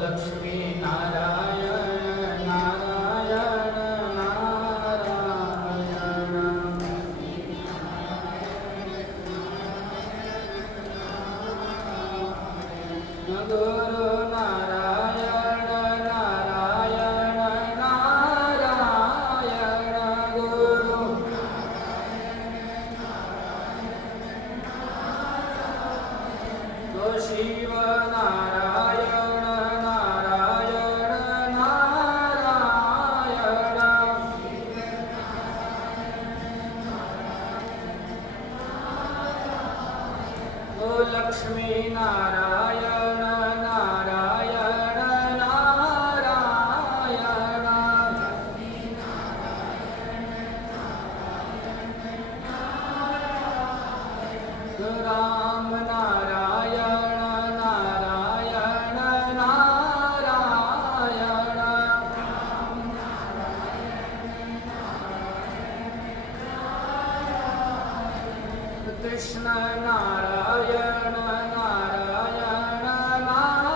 लक्ष्मी नारायण नारायण नारायण गुरु नारायण नारायण नारायण गुरु तो शिव नारायण नारायण नारायण ओ लक्ष्मी नारायण नारायण नारायण राम नारायण नारायण नारायण कृष्ण नारायण नारायण नारायण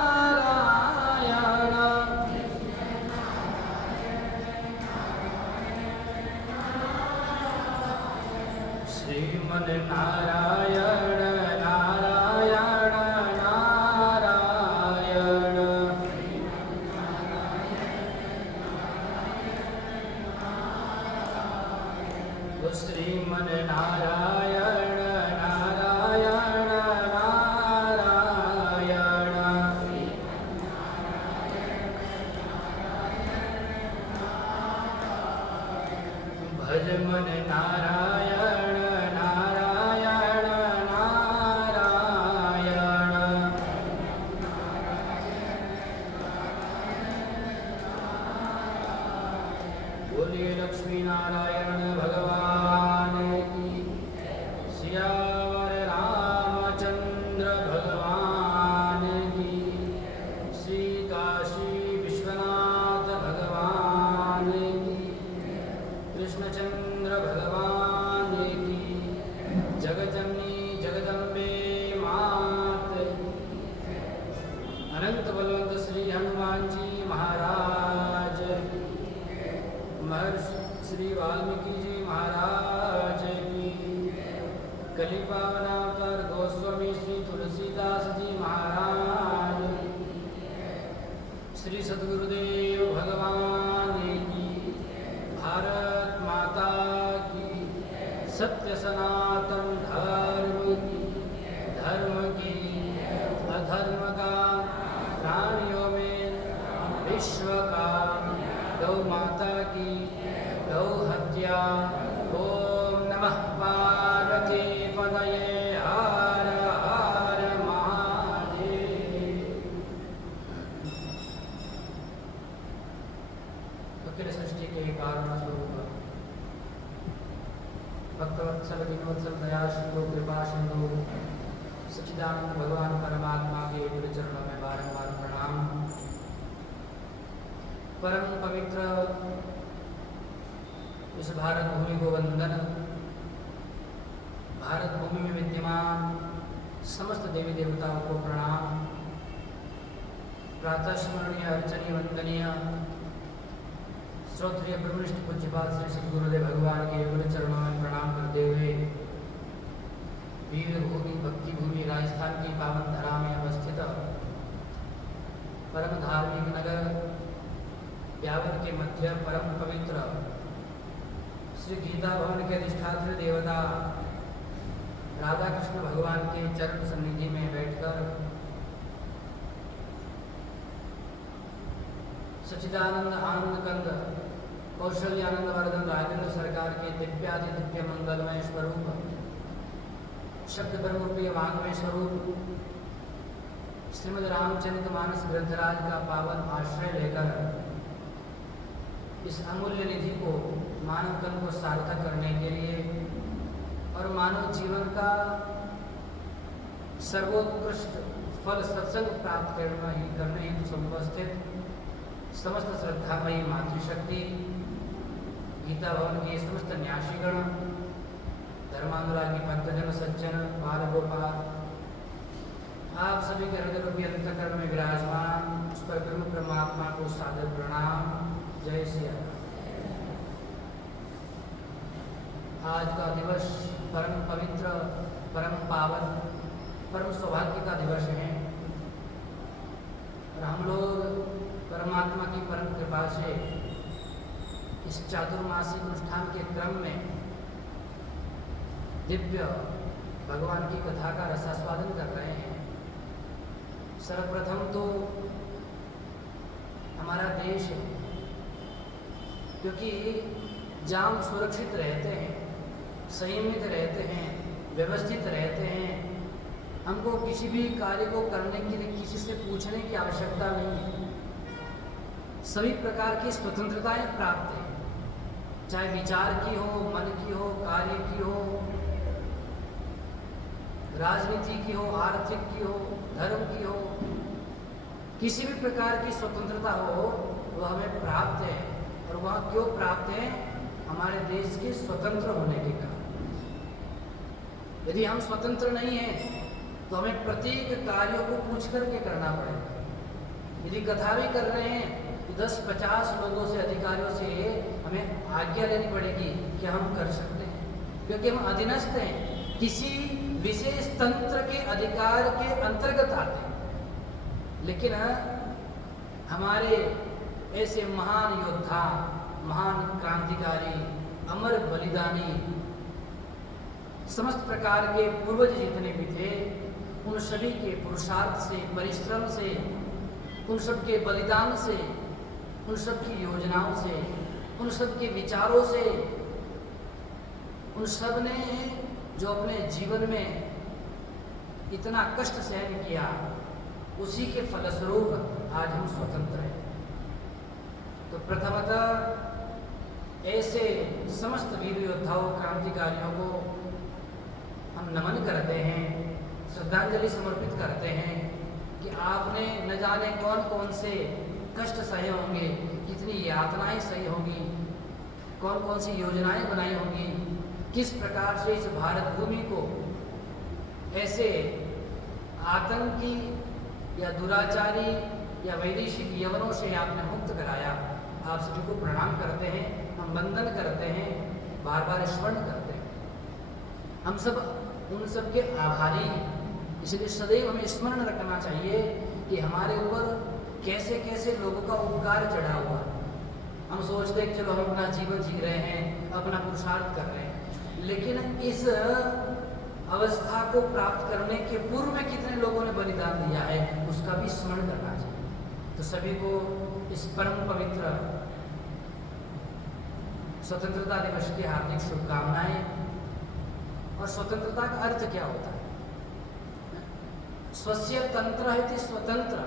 श्रीमन नारायण नारायण नारायण श्रीमन नारायण नारायण नारायण भज मन नारायण नारायण नारायण बोलिए लक्ष्मी नारायण भगवान की सियावर रामचंद्र भगवान की श्री काशी विश्वनाथ भगवान की कृष्णचंद्र भगवान की जगजननी जगदम्बे मात अनंत बलवंत श्री हनुमान जी महाराज महर्षि श्री वाल्मीकि जी महाराज की कली पावन अवतार गोस्वामी श्री तुलसीदास जी महाराज श्री सद्गुरुदेव भगवान की भारत माता की सत्य सनातन धर्म की अधर्म का प्राणियों में विश्व का गौ माता की गौ हत्या ओम नमः पार्वती पतये हर हर महादेव। अखिल सृष्टि के कारण स्वरूप भक्तवत्सल दीनवत्सल दया सिंधु कृपा सिंधु सच्चिदानंद भगवान परमात्मा के दिव्य चरणों में बारंबार प्रणाम। परम पवित्र इस भारत भूमि को वंदन। भारत भूमि में विद्यमान समस्त देवी देवताओं को प्रणाम। प्रातः स्मरणीय अर्चनीय वंदनीय श्रोत्रिय ब्रह्मनिष्ठ पूज्यपाद श्री सद्गुरुदेव भगवान के युगल चरणों में प्रणाम करते हुए वीर भूमि भक्ति भूमि राजस्थान की पावन धरा में अवस्थित परम धार्मिक नगर ब्यावर के मध्य परम पवित्र श्री गीता भवन के अधिष्ठात्री देवता राधा कृष्ण भगवान के चरण सन्निधि में बैठकर सच्चिदानंद आनंद कंद कौशल्यानंद वर्धन राजेंद्र सरकार के दिव्यादि दिव्य मंगलमय स्वरूप शब्द ब्रह्मप्रिय वांग्मय स्वरूप श्रीमद् रामचरित मानस ग्रंथराज का पावन आश्रय लेकर इस अमूल्य निधि को मानव तन को सार्थक करने के लिए और मानव जीवन का सर्वोत्कृष्ट फल सत्संग प्राप्त करने हेतु समुपस्थित समस्त श्रद्धामयी मातृशक्ति गीता भवन के समस्त न्यासीगण, धर्मानुरागी भक्तजन, सज्जन, बाल गोपाल, आप सभी के हृदय रूपी अंतःकरण में विराजमान उस पर ब्रह्म परमात्मा को सादर प्रणाम। जय श्री राम। आज का दिवस परम पवित्र, परम पावन, परम सौभाग्य का दिवस है और हम लोग परमात्मा की परम कृपा से इस चातुर्मासिक अनुष्ठान के क्रम में दिव्य भगवान की कथा का रसास्वादन कर रहे हैं। सर्वप्रथम तो हमारा देश है, क्योंकि जहाँ हम सुरक्षित रहते हैं, संयमित रहते हैं, व्यवस्थित रहते हैं, हमको किसी भी कार्य को करने के लिए किसी से पूछने की आवश्यकता नहीं है। सभी प्रकार की स्वतंत्रताएं प्राप्त हैं, चाहे विचार की हो, मन की हो, कार्य की हो, राजनीति की हो, आर्थिक की हो, धर्म की हो, किसी भी प्रकार की स्वतंत्रता हो वह हमें प्राप्त है। और वह क्यों प्राप्त है? हमारे देश के स्वतंत्र होने के कारण। यदि हम स्वतंत्र नहीं हैं तो हमें प्रत्येक कार्यों को पूछ करके करना पड़ेगा। यदि कथा भी कर रहे हैं तो 10-50 लोगों से, अधिकारियों से हमें आज्ञा लेनी पड़ेगी कि हम कर सकते हैं, क्योंकि हम अधीनस्थ हैं, किसी विशेष तंत्र के अधिकार के अंतर्गत आते हैं। लेकिन हमारे ऐसे महान योद्धा, महान क्रांतिकारी, अमर बलिदानी, समस्त प्रकार के पूर्वज जितने भी थे, उन सभी के पुरुषार्थ से, परिश्रम से, उन सब के बलिदान से, उन सब की योजनाओं से, उन सब के विचारों से, उन सब ने जो अपने जीवन में इतना कष्ट सहन किया, उसी के फलस्वरूप आज हम स्वतंत्र हैं। तो प्रथमतः ऐसे समस्त वीर योद्धाओं, क्रांतिकारियों को हम नमन करते हैं, श्रद्धांजलि समर्पित करते हैं कि आपने न जाने कौन कौन से कष्ट सहे होंगे, कितनी यातनाएं सही होंगी, कौन कौन सी योजनाएं बनाई होंगी, किस प्रकार से इस भारत भूमि को ऐसे आतंकी या दुराचारी या वैदेशिक यवनों से आपने मुक्त कराया। आप सभी को प्रणाम करते हैं, हम वंदन करते हैं, बार बार स्मरण करते हैं। हम सब उन सब के आभारी हैं। इसलिए सदैव हमें स्मरण रखना चाहिए कि हमारे ऊपर कैसे कैसे लोगों का उपकार चढ़ा हुआ है। हम सोचते हैं कि चलो हम अपना जीवन जी रहे हैं, अपना पुरुषार्थ कर रहे हैं, लेकिन इस अवस्था को प्राप्त करने के पूर्व में कितने लोगों ने बलिदान दिया है, उसका भी स्मरण करना चाहिए। तो सभी को इस परम पवित्र स्वतंत्रता दिवस की हार्दिक शुभकामनाएं। और स्वतंत्रता का अर्थ क्या होता है? स्वस्य तंत्र इति स्वतंत्र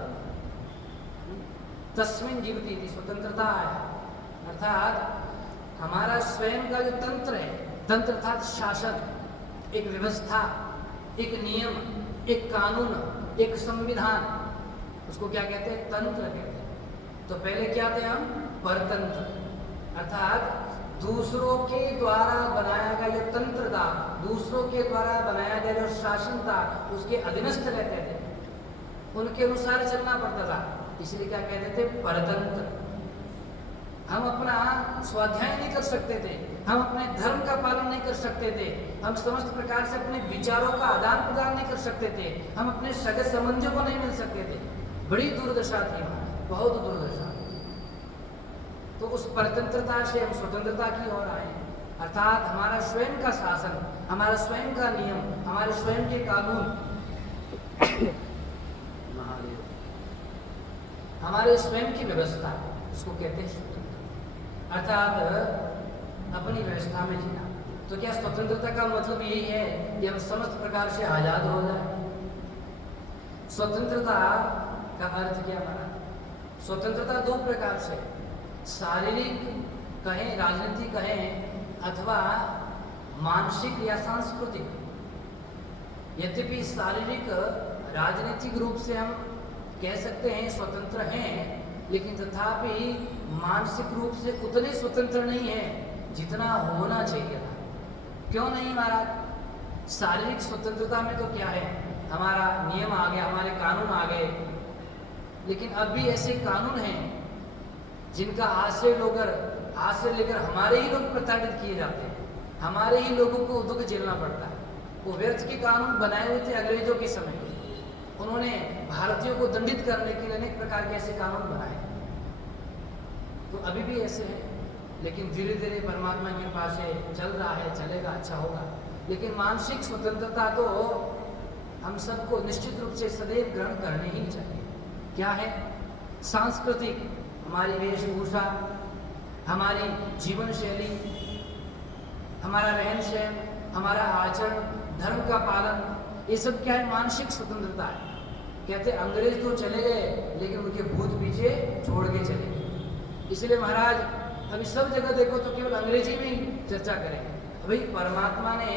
तस्मिन् जीवति इति स्वतंत्रता है, अर्थात हमारा स्वयं का जो तंत्र है, तंत्र अर्थात शासन, एक व्यवस्था, एक नियम, एक कानून, एक संविधान, उसको क्या कहते हैं? तंत्र कहते हैं। तो पहले क्या थे हम? परतंत्र, अर्थात दूसरों के द्वारा बनाया गया जो तंत्र था, दूसरों के द्वारा बनाया गया जो शासन था, उसके अधीनस्थ रहते थे, उनके अनुसार चलना पड़ता था, इसलिए क्या कहते थे? परतंत्र। हम अपना स्वाध्याय नहीं कर सकते थे, हम अपने धर्म का पालन नहीं कर सकते थे, हम समस्त प्रकार से अपने विचारों का आदान प्रदान नहीं कर सकते थे, हम अपने सगे संबंधियों को नहीं मिल सकते थे। बड़ी दुर्दशा थी हमारी, बहुत दुर्दशा। तो उस परतंत्रता से हम स्वतंत्रता की ओर आए, अर्थात हमारा स्वयं का शासन, हमारा स्वयं का नियम, हमारे स्वयं के कानून, हमारे स्वयं की व्यवस्था, उसको कहते हैं स्वतंत्र, अर्थात अपनी व्यवस्था में जीना। तो क्या स्वतंत्रता का मतलब यही है कि हम समस्त प्रकार से आजाद हो जाए? स्वतंत्रता का अर्थ क्या बना? स्वतंत्रता दो प्रकार से, शारीरिक कहें, राजनीतिक कहें, अथवा मानसिक या सांस्कृतिक। यद्यपि शारीरिक राजनीतिक रूप से हम कह सकते हैं स्वतंत्र हैं, लेकिन तथापि मानसिक रूप से उतने स्वतंत्र नहीं हैं जितना होना चाहिए था। क्यों नहीं महाराज? शारीरिक स्वतंत्रता में तो क्या है, हमारा नियम आ गया, हमारे कानून आ गए, लेकिन अब भी ऐसे कानून हैं जिनका आश्रय लेकर हमारे ही लोग प्रताड़ित किए जाते हैं, हमारे ही लोगों को दुख झेलना पड़ता है। वो व्यर्थ के कानून बनाए हुए थे अंग्रेजों के समय, उन्होंने भारतीयों को दंडित करने के लिए अनेक प्रकार के ऐसे कानून बनाए, तो अभी भी ऐसे हैं। लेकिन धीरे धीरे परमात्मा के कृपा से चल रहा है, चलेगा, अच्छा होगा। लेकिन मानसिक स्वतंत्रता तो हम सबको निश्चित रूप से सदैव ग्रहण करनी ही चाहिए। क्या है? सांस्कृतिक, हमारी वेशभूषा, हमारी जीवन शैली, हमारा रहन सहन, हमारा आचरण, धर्म का पालन, ये सब क्या है? मानसिक स्वतंत्रता है। कहते अंग्रेज तो चले गए लेकिन उनके भूत पीछे छोड़ के चले गए। इसलिए महाराज अभी सब जगह देखो तो केवल अंग्रेजी में ही चर्चा करेंगे। अभी परमात्मा ने,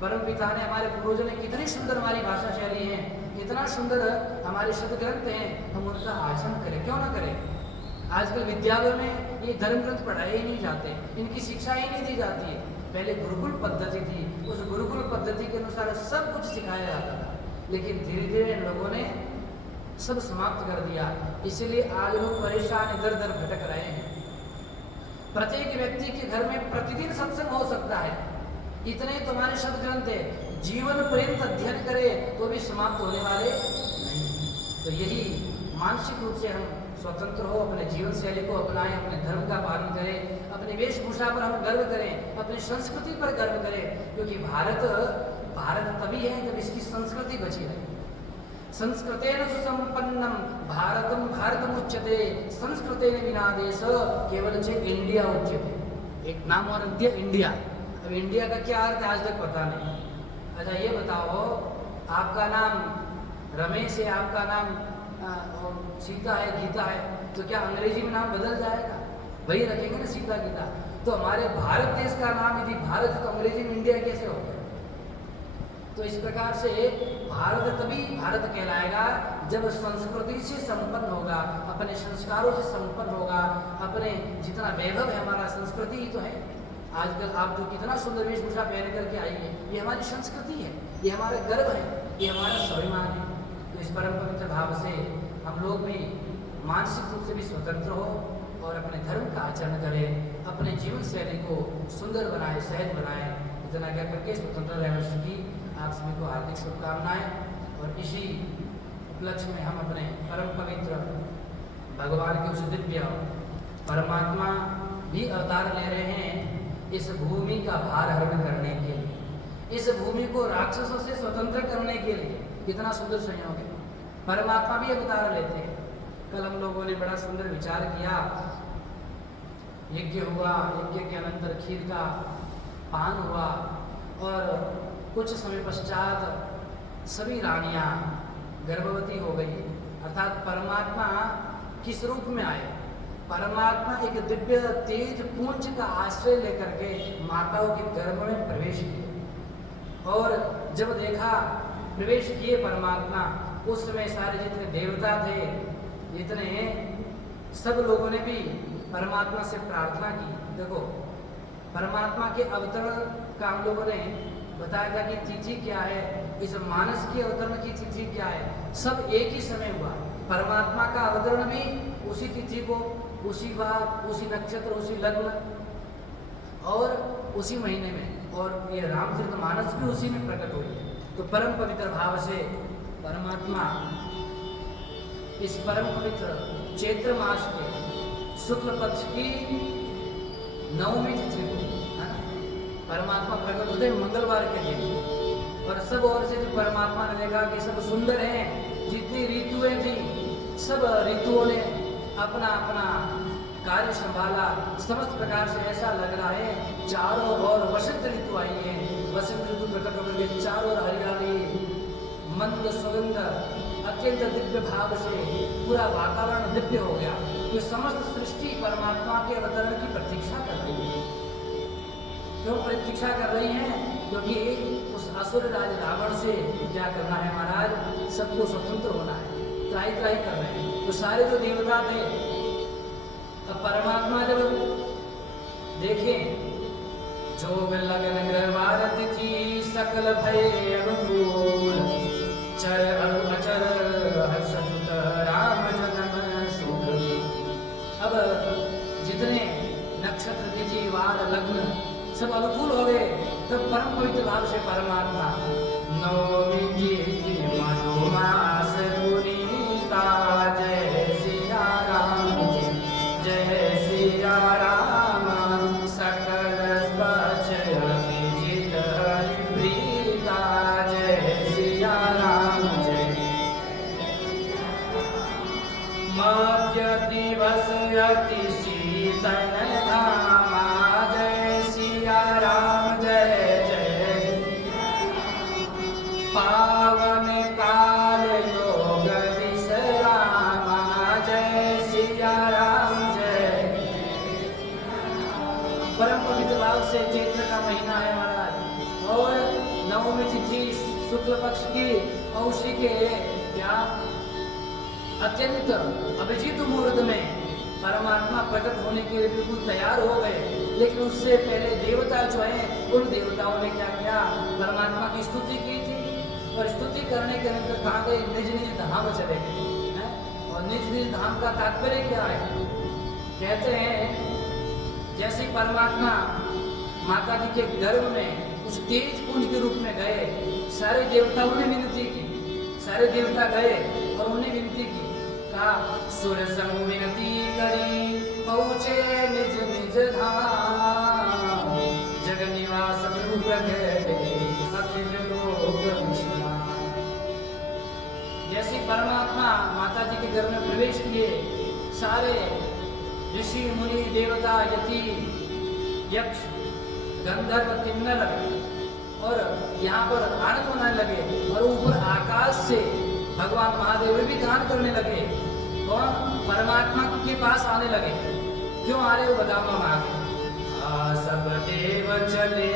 परम पिता ने, हमारे पूर्वजों ने कितनी सुंदर हमारी भाषा शैली है, इतना सुंदर हमारे शब्द ग्रंथ हैं, हम उनका आचरण करें, क्यों ना करें? आजकल विद्यालयों में ये धर्म ग्रंथ पढ़ाए ही नहीं जाते, इनकी शिक्षा ही नहीं दी जाती है। पहले गुरुकुल पद्धति थी, उस गुरुकुल पद्धति के अनुसार सब कुछ सिखाया जाता था, लेकिन धीरे धीरे इन लोगों ने सब समाप्त कर दिया। इसलिए आज लोग परेशान इधर उधर भटक रहे हैं। प्रत्येक व्यक्ति के घर में प्रतिदिन सत्संग हो सकता है, इतने तुम्हारे शब्द ग्रंथ है, जीवन पर्यंत अध्ययन करे तो भी समाप्त होने वाले नहीं। तो यही मानसिक रूप से हम स्वतंत्र हो, अपने जीवन शैली को अपनाएं, अपने धर्म का पालन करें, अपनी वेशभूषा पर हम गर्व करें, अपनी संस्कृति पर गर्व करें, क्योंकि भारत तभी है जब इसकी संस्कृति बची रहे। संस्कृतेन सुसंपन्नम भारतम भारतम उच्यते, संस्कृतेन विना देश केवल च इंडिया उच्यते। एक नाम और दिया इंडिया। अब इंडिया का क्या अर्थ है आज तक पता नहीं। अच्छा ये बताओ, आपका नाम रमेश है, आपका नाम सीता है, गीता है, तो क्या अंग्रेजी में नाम बदल जाएगा? वही रखेंगे ना, सीता गीता। तो हमारे भारत देश का नाम यदि भारत है तो अंग्रेजी में इंडिया कैसे हो गया? तो इस प्रकार से भारत तभी भारत कहलाएगा जब संस्कृति से संपन्न होगा, अपने संस्कारों से संपन्न होगा, अपने जितना वैभव है, हमारा संस्कृति ही तो है। आजकल आप जो कितना सुंदर वेशभूषा पहन करके आई है, ये हमारी संस्कृति है, ये हमारा गर्व है, ये हमारा स्वाभिमान है। तो इस परम पवित्र भाव से हम लोग भी मानसिक रूप से भी स्वतंत्र हो और अपने धर्म का आचरण करें, अपने जीवन शैली को सुंदर बनाए, सहज बनाए। इतना क्या करके स्वतंत्र रहने की आप सभी को हार्दिक शुभकामनाएं। और इसी उपलक्ष्य में हम अपने परम पवित्र भगवान के उस दिव्य परमात्मा भी अवतार ले रहे हैं इस भूमि का भार हरण करने के लिए, इस भूमि को राक्षसों से स्वतंत्र करने के लिए। कितना सुंदर संयोग है, परमात्मा भी अवतार लेते हैं। कल हम लोगों ने बड़ा सुंदर विचार किया, यज्ञ हुआ, यज्ञ के अनंतर खीर का पान हुआ और कुछ समय पश्चात सभी रानियां गर्भवती हो गई। अर्थात परमात्मा किस रूप में आए? परमात्मा एक दिव्य तेज पुंज का आश्रय लेकर के माताओं के गर्भ में प्रवेश किए। और जब देखा प्रवेश किए परमात्मा, उस समय सारे जितने देवता थे, जितने सब लोगों ने भी परमात्मा से प्रार्थना की। देखो परमात्मा के अवतरण का हम लोगों ने बताया था कि तिथि क्या है, इस मानस के अवतरण की तिथि क्या है, सब एक ही समय हुआ। परमात्मा का अवतरण भी उसी तिथि को, उसी बार, उसी नक्षत्र, उसी लग्न और उसी महीने में, और ये रामचरितमानस भी उसी में प्रकट हुई है। तो परम पवित्र भाव से परमात्मा इस परम पवित्र चैत्र मास के शुक्ल पक्ष की 9वीं तिथि को, है ना, परमात्मा प्रकट होते मंगलवार के दिन। और सब ओर से जब परमात्मा ने देखा कि सब सुंदर हैं, जितनी ऋतुएं थी सब ऋतुओं ने अपना अपना कार्य संभाला। समस्त प्रकार से ऐसा लग रहा है चारों ओर वसंत ऋतु आई है। वसंत ऋतु प्रकट होकर के चारों ओर हरियाली, मंद सुगंध, अत्यंत दिव्य भाव से पूरा वातावरण दिव्य हो गया। ये समस्त सृष्टि परमात्मा के अवतरण की प्रतीक्षा कर रही है। क्यों प्रतीक्षा कर रही है? क्योंकि उस असुर राज रावण से क्या करना है महाराज? सबको स्वतंत्र होना है, त्राही त्राही कर रहे हैं। तो सारे जो देवता थे, अब परमात्मा जब देखें जो लगन ग्रहवार तिथि सकल भय अनुकूल चर अरु अचर हर्षजुत राम जन्म सुख। अब जितने नक्षत्र तिथि वार लग्न सब अनुकूल हो गए तब परम पवित्र भाव से परमात्मा नवमी तिथि मधुमास पुनीता जय सिया राम जय सिया राम सकल स्पर्श विजित हरि प्रीता जय सिया राम जय। मध्य दिवस अति शीतल धामा जय सिया राम जय जय। पावन काल योग विश्रामा जय सिया राम जय। परम पवित्र भाव से चैत्र का महीना है महाराज और नवमी तिथि शुक्ल पक्ष की और उसी के क्या अत्यंत अभिजीत मुहूर्त में परमात्मा प्रकट होने के लिए बिल्कुल तैयार हो गए। लेकिन उससे पहले देवता जो हैं उन देवताओं ने क्या किया, परमात्मा की स्तुति की थी और स्तुति करने के अंतर कहाँ गए, निज निज धाम चले गए। और निज निज धाम का तात्पर्य क्या है, कहते हैं जैसे परमात्मा माता जी के गर्भ में उस तेज पुंज के रूप में गए, सारे देवताओं ने विनती की, सारे देवता गए और उन्हें विनती की, कहा सुर समूह विनती करी पहुँचे निज निज धाम जग निवास प्रभु प्रगटे अखिल लोक विश्राम। जैसे परमात्मा माता जी के घर में प्रवेश किए, सारे ऋषि मुनि देवता यति यक्ष गंधर्व किन्नर और यहाँ पर आनंद मनाने लगे और ऊपर आकाश से भगवान महादेव भी गान करने लगे और परमात्मा के पास आने लगे। क्यों आ रहे हो बताऊंगा मैं आगे। सब देव चले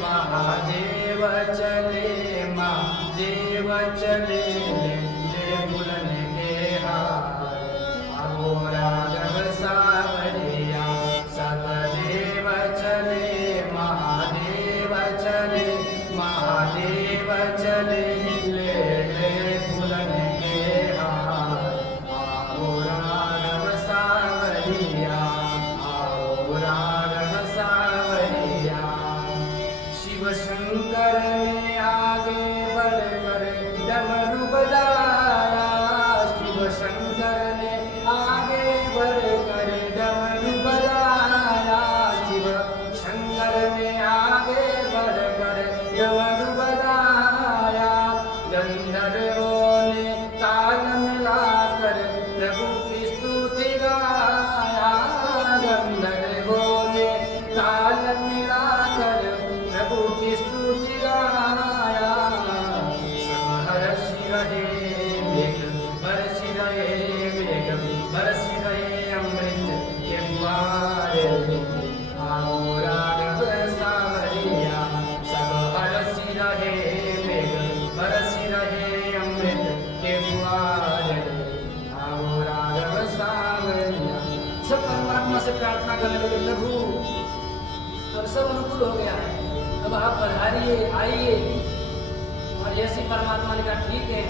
महादेव चले महादेव चले ले बुलन के हार आगो राघव सावरिया। सब देव चले महादेव चले महादेव चले ले बुलन के हार आगो राघव सावरिया आओ राघव सावरिया। शिव शंकर ने आगे बढ़कर डमरू बजाया, शिव शंकर ने आगे बढ़कर डमरू बजाया, शिव शंकर ने आगे बढ़कर डमरू बजाया। गंधर्वों ने ताल मिलाकर प्रभु की स्तुति गाया, गंधर्वों ने ताल मिलाकर प्रभु की स्तुति गाया। सब हर्षि रहे मेघ बरसि रहे मेघ बरसि रहे अमृत के फुहारे आओ राघव सावरिया। सब हर्षि रहे मेघ बरसि रहे अमृत के फुहारे आओ राघव सावरिया। सब परमात्मा से प्रार्थना करने लगे, प्रभु अब सब अनुकूल हो गया है, अब आप पधारिए आइए। और जैसे परमात्मा ने कहा ठीक है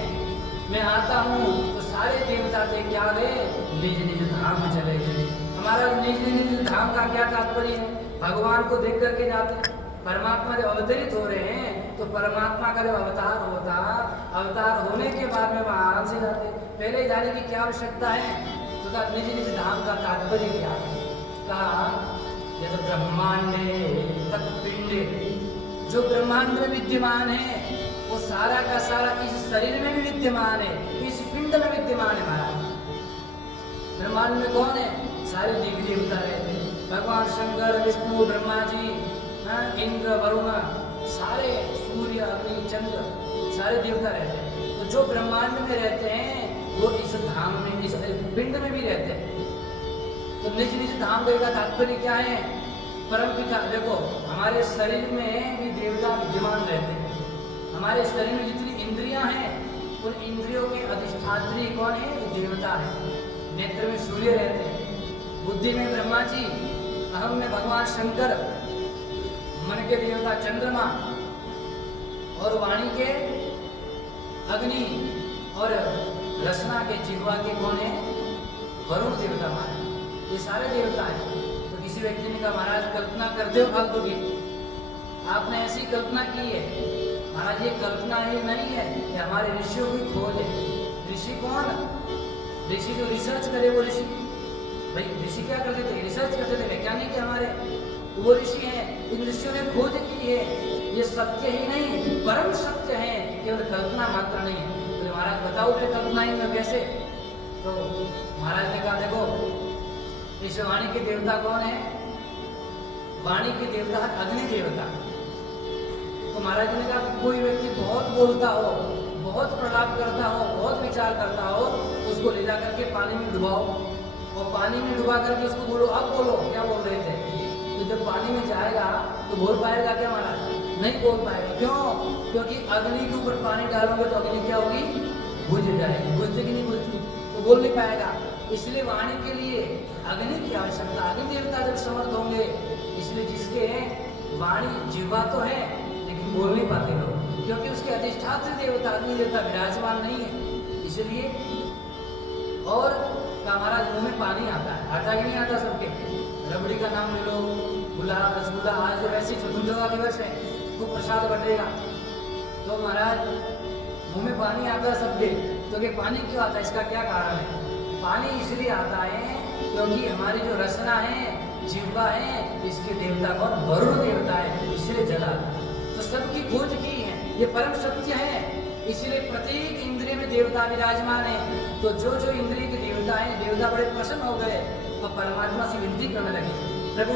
मैं आता हूँ, तो सारे देवता थे क्या गए, निज निज धाम चले गए। हमारा निज निज धाम का क्या तात्पर्य है, भगवान को देख करके जाते। परमात्मा जब अवतरित हो रहे हैं तो परमात्मा का जब अवतार होता, अवतार होने के बाद में वहाँ आराम से जाते, पहले जाने की क्या आवश्यकता है। तो कहा निज निज धाम का तात्पर्य क्या है, कहा यद ब्रह्मांडे तत्पिंडे, जो ब्रह्मांड में विद्यमान है वो सारा का सारा इस शरीर में भी विद्यमान है, इस पिंड में विद्यमान है। महाराज ब्रह्मांड में कौन है, सारे देवी देवता रहते हैं, भगवान शंकर विष्णु ब्रह्मा जी इंद्र वरुण सारे सूर्य अग्नि चंद्र सारे देवता रहते हैं। तो जो ब्रह्मांड में रहते हैं वो इस धाम में इस पिंड में भी रहते हैं। तो निज निज धाम का तात्पर्य क्या है, परम पिता। देखो हमारे शरीर में भी देवता विद्यमान रहते हैं, हमारे शरीर में जितनी इंद्रियां हैं उन इंद्रियों के अधिष्ठात्री कौन है, देवता है। नेत्र में सूर्य रहते हैं, बुद्धि में ब्रह्मा जी, अहम में भगवान शंकर, मन के देवता चंद्रमा और वाणी के अग्नि और रसना के जिह्वा के कौन है? वरुण देवता महाराज। ये सारे देवता हैं। तो किसी व्यक्ति ने कहा महाराज कल्पना करते हो फालतू की, आपने ऐसी कल्पना की है। महाराज ये कल्पना ही नहीं है, ये हमारे ऋषियों की खोज है। ऋषि कौन? ऋषि जो रिसर्च करे वो ऋषि। भाई ऋषि क्या करते थे? रिसर्च करते थे। वैज्ञानिक हमारे वो ऋषि हैं। इन ऋषियों ने खोज की है। ये सत्य ही नहीं परम सत्य है, केवल कल्पना मात्र नहीं है। तो महाराज बताओ फिर कल्पना इनमें कैसे? तो महाराज ने कहा देखो, इस वाणी के देवता कौन है? वाणी के देवता है अग्नि देवता। तो महाराज ने कहा कोई व्यक्ति बहुत बोलता हो, बहुत प्रलाप करता हो, बहुत विचार करता हो, उसको ले जा करके पानी में डुबाओ और पानी में डुबा करके उसको बोलो अब बोलो क्या बोल रहे थे। तो जब पानी में जाएगा तो बोल पाएगा क्या महाराज? नहीं बोल पाएगा। क्यों? क्योंकि अग्नि के ऊपर पानी डालोगे तो अग्नि क्या होगी? बुझ जाएगी। बुझती कि नहीं बुझती? तो बोल नहीं पाएगा। इसलिए वाणी के लिए अग्नि की आवश्यकता। अग्नि देवता जब समर्थ होंगे, इसलिए जिसके वाणी जिह्वा तो है लेकिन बोल नहीं पाते लोग, क्योंकि उसके अधिष्ठात्र देवता अग्नि देवता विराजमान नहीं है। इसलिए और का महाराज मुंह में पानी आता है। आता कि नहीं आता? सबके रबड़ी का नाम ले लो, गुलाब रसगुल्ला। आज जो ऐसी स्वतंत्रता दिवस है, खूब प्रसाद बटेगा तो महाराज मुंह में पानी आता है सबके। तो ये पानी क्यों आता है? इसका क्या कारण है? पानी इसलिए आता है क्योंकि हमारी जो रसना है, जिह्वा है, इसके देवता कौन? वरुण देवता है, इसलिए जल आता है। तो सबकी खोज की है, ये परम सत्य है। इसलिए प्रत्येक इंद्रिय में देवता विराजमान है। तो जो जो इंद्रिय के देवता हैं, देवता बड़े प्रसन्न हो गए और परमात्मा से विनती करने लगे, प्रभु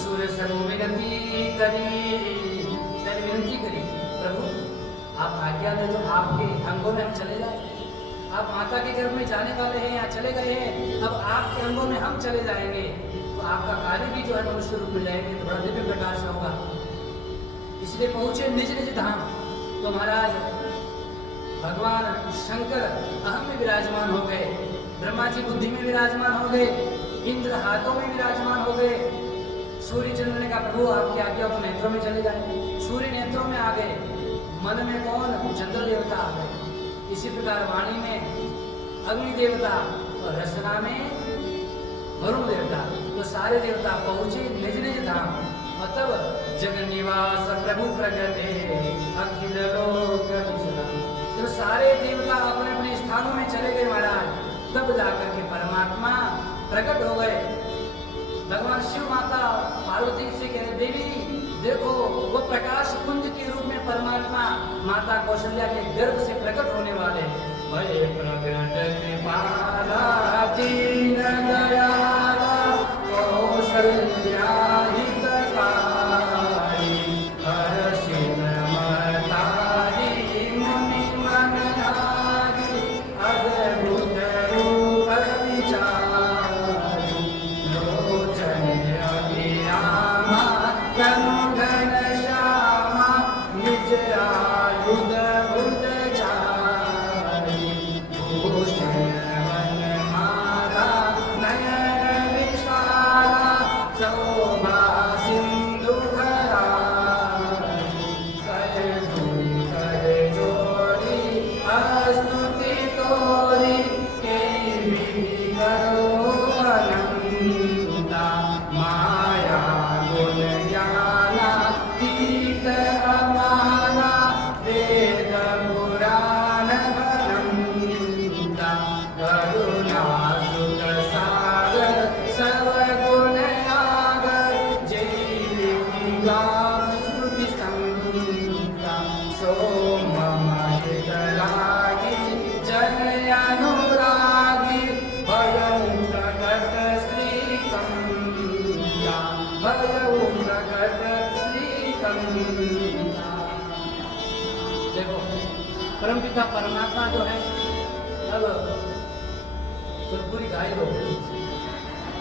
सूर्य सर्व विनती करी। मैंने विनती करी प्रभु आप आज्ञा दे तो आपके अंगों में हम चले जाए। आप माता के गर्भ में जाने वाले हैं, यहाँ चले गए हैं, अब आपके अंगों में हम चले जाएंगे तो आपका कार्य भी जो है मनुष्य रूप में जाएंगे तो बड़ा दिव्य प्रकार से होगा। इसलिए पहुंचे निज निज धाम। तो महाराज भगवान शंकर अहम में विराजमान हो गए, ब्रह्मा जी बुद्धि में विराजमान हो गए, इंद्र हाथों में विराजमान हो गए। सूर्य चंद्र ने कहा प्रभु आपकी आज्ञा तो नेत्रों में चले जाए। सूर्य नेत्रों में आ गए, मन में कौन? चंद्र देवता आ गए। इसी प्रकार वाणी में अग्नि देवता और रसना में वरुण देवता। तो सारे देवता पहुंचे निज निज धाम और तब जगन निवास प्रभु प्रगटे अखिल लोक विश्राम। जब सारे देवता अपने अपने स्थानों में चले गए महाराज, तब जाकर के परमात्मा प्रकट हो गए। भगवान शिव माता पार्वती से कह रहे देवी देखो वो प्रकाश पुंज के रूप में परमात्मा माता कौशल्या के गर्भ से प्रकट होने वाले। भय प्रकट कृपाला दीन दयाला कौशल्या हितकारी हर्षित मतारी मुनि मनहारी अद्भुत रूप विचारी लोचन अभिरामा घन श्यामा निज आयुध भुज चारी भूषण वन माला नयन विशाला शोभा सिंधु धरारी कर धुरी कर जोड़ी स्तुति तोरी के विधि करो अनंता माया गुण ज्ञाना तीत अमाना वेद पुराण बनंता करुणा सुख सागर सब गुण आगर जैविकी गाम श्रुति संता सोम महित लागी जन अनुरागी भयं प्रकट श्रीकंता भयं प्रकट श्रीकंता। देखो परमपिता परमात्मा जो है अब पूरी गायब हो गई,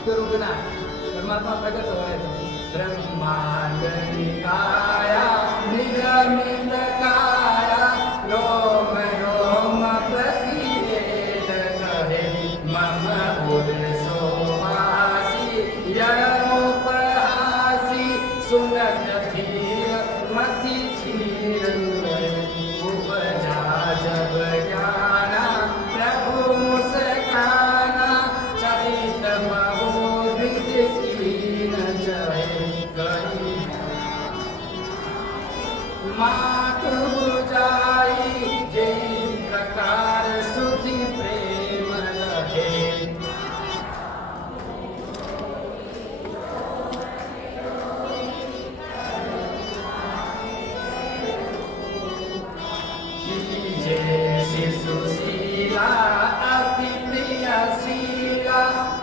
तो रुकना है। परमात्मा प्रकट हो रहे थे। ब्रह्मांड निकाया निगमित काया रोम रोम प्रतिवेद कहे मम उर सोवासी यम उपहासी सुनत थी मात बुझाई जे प्रकार सुधि प्रेम रहे। जैसे सुशीला अति प्रियशीला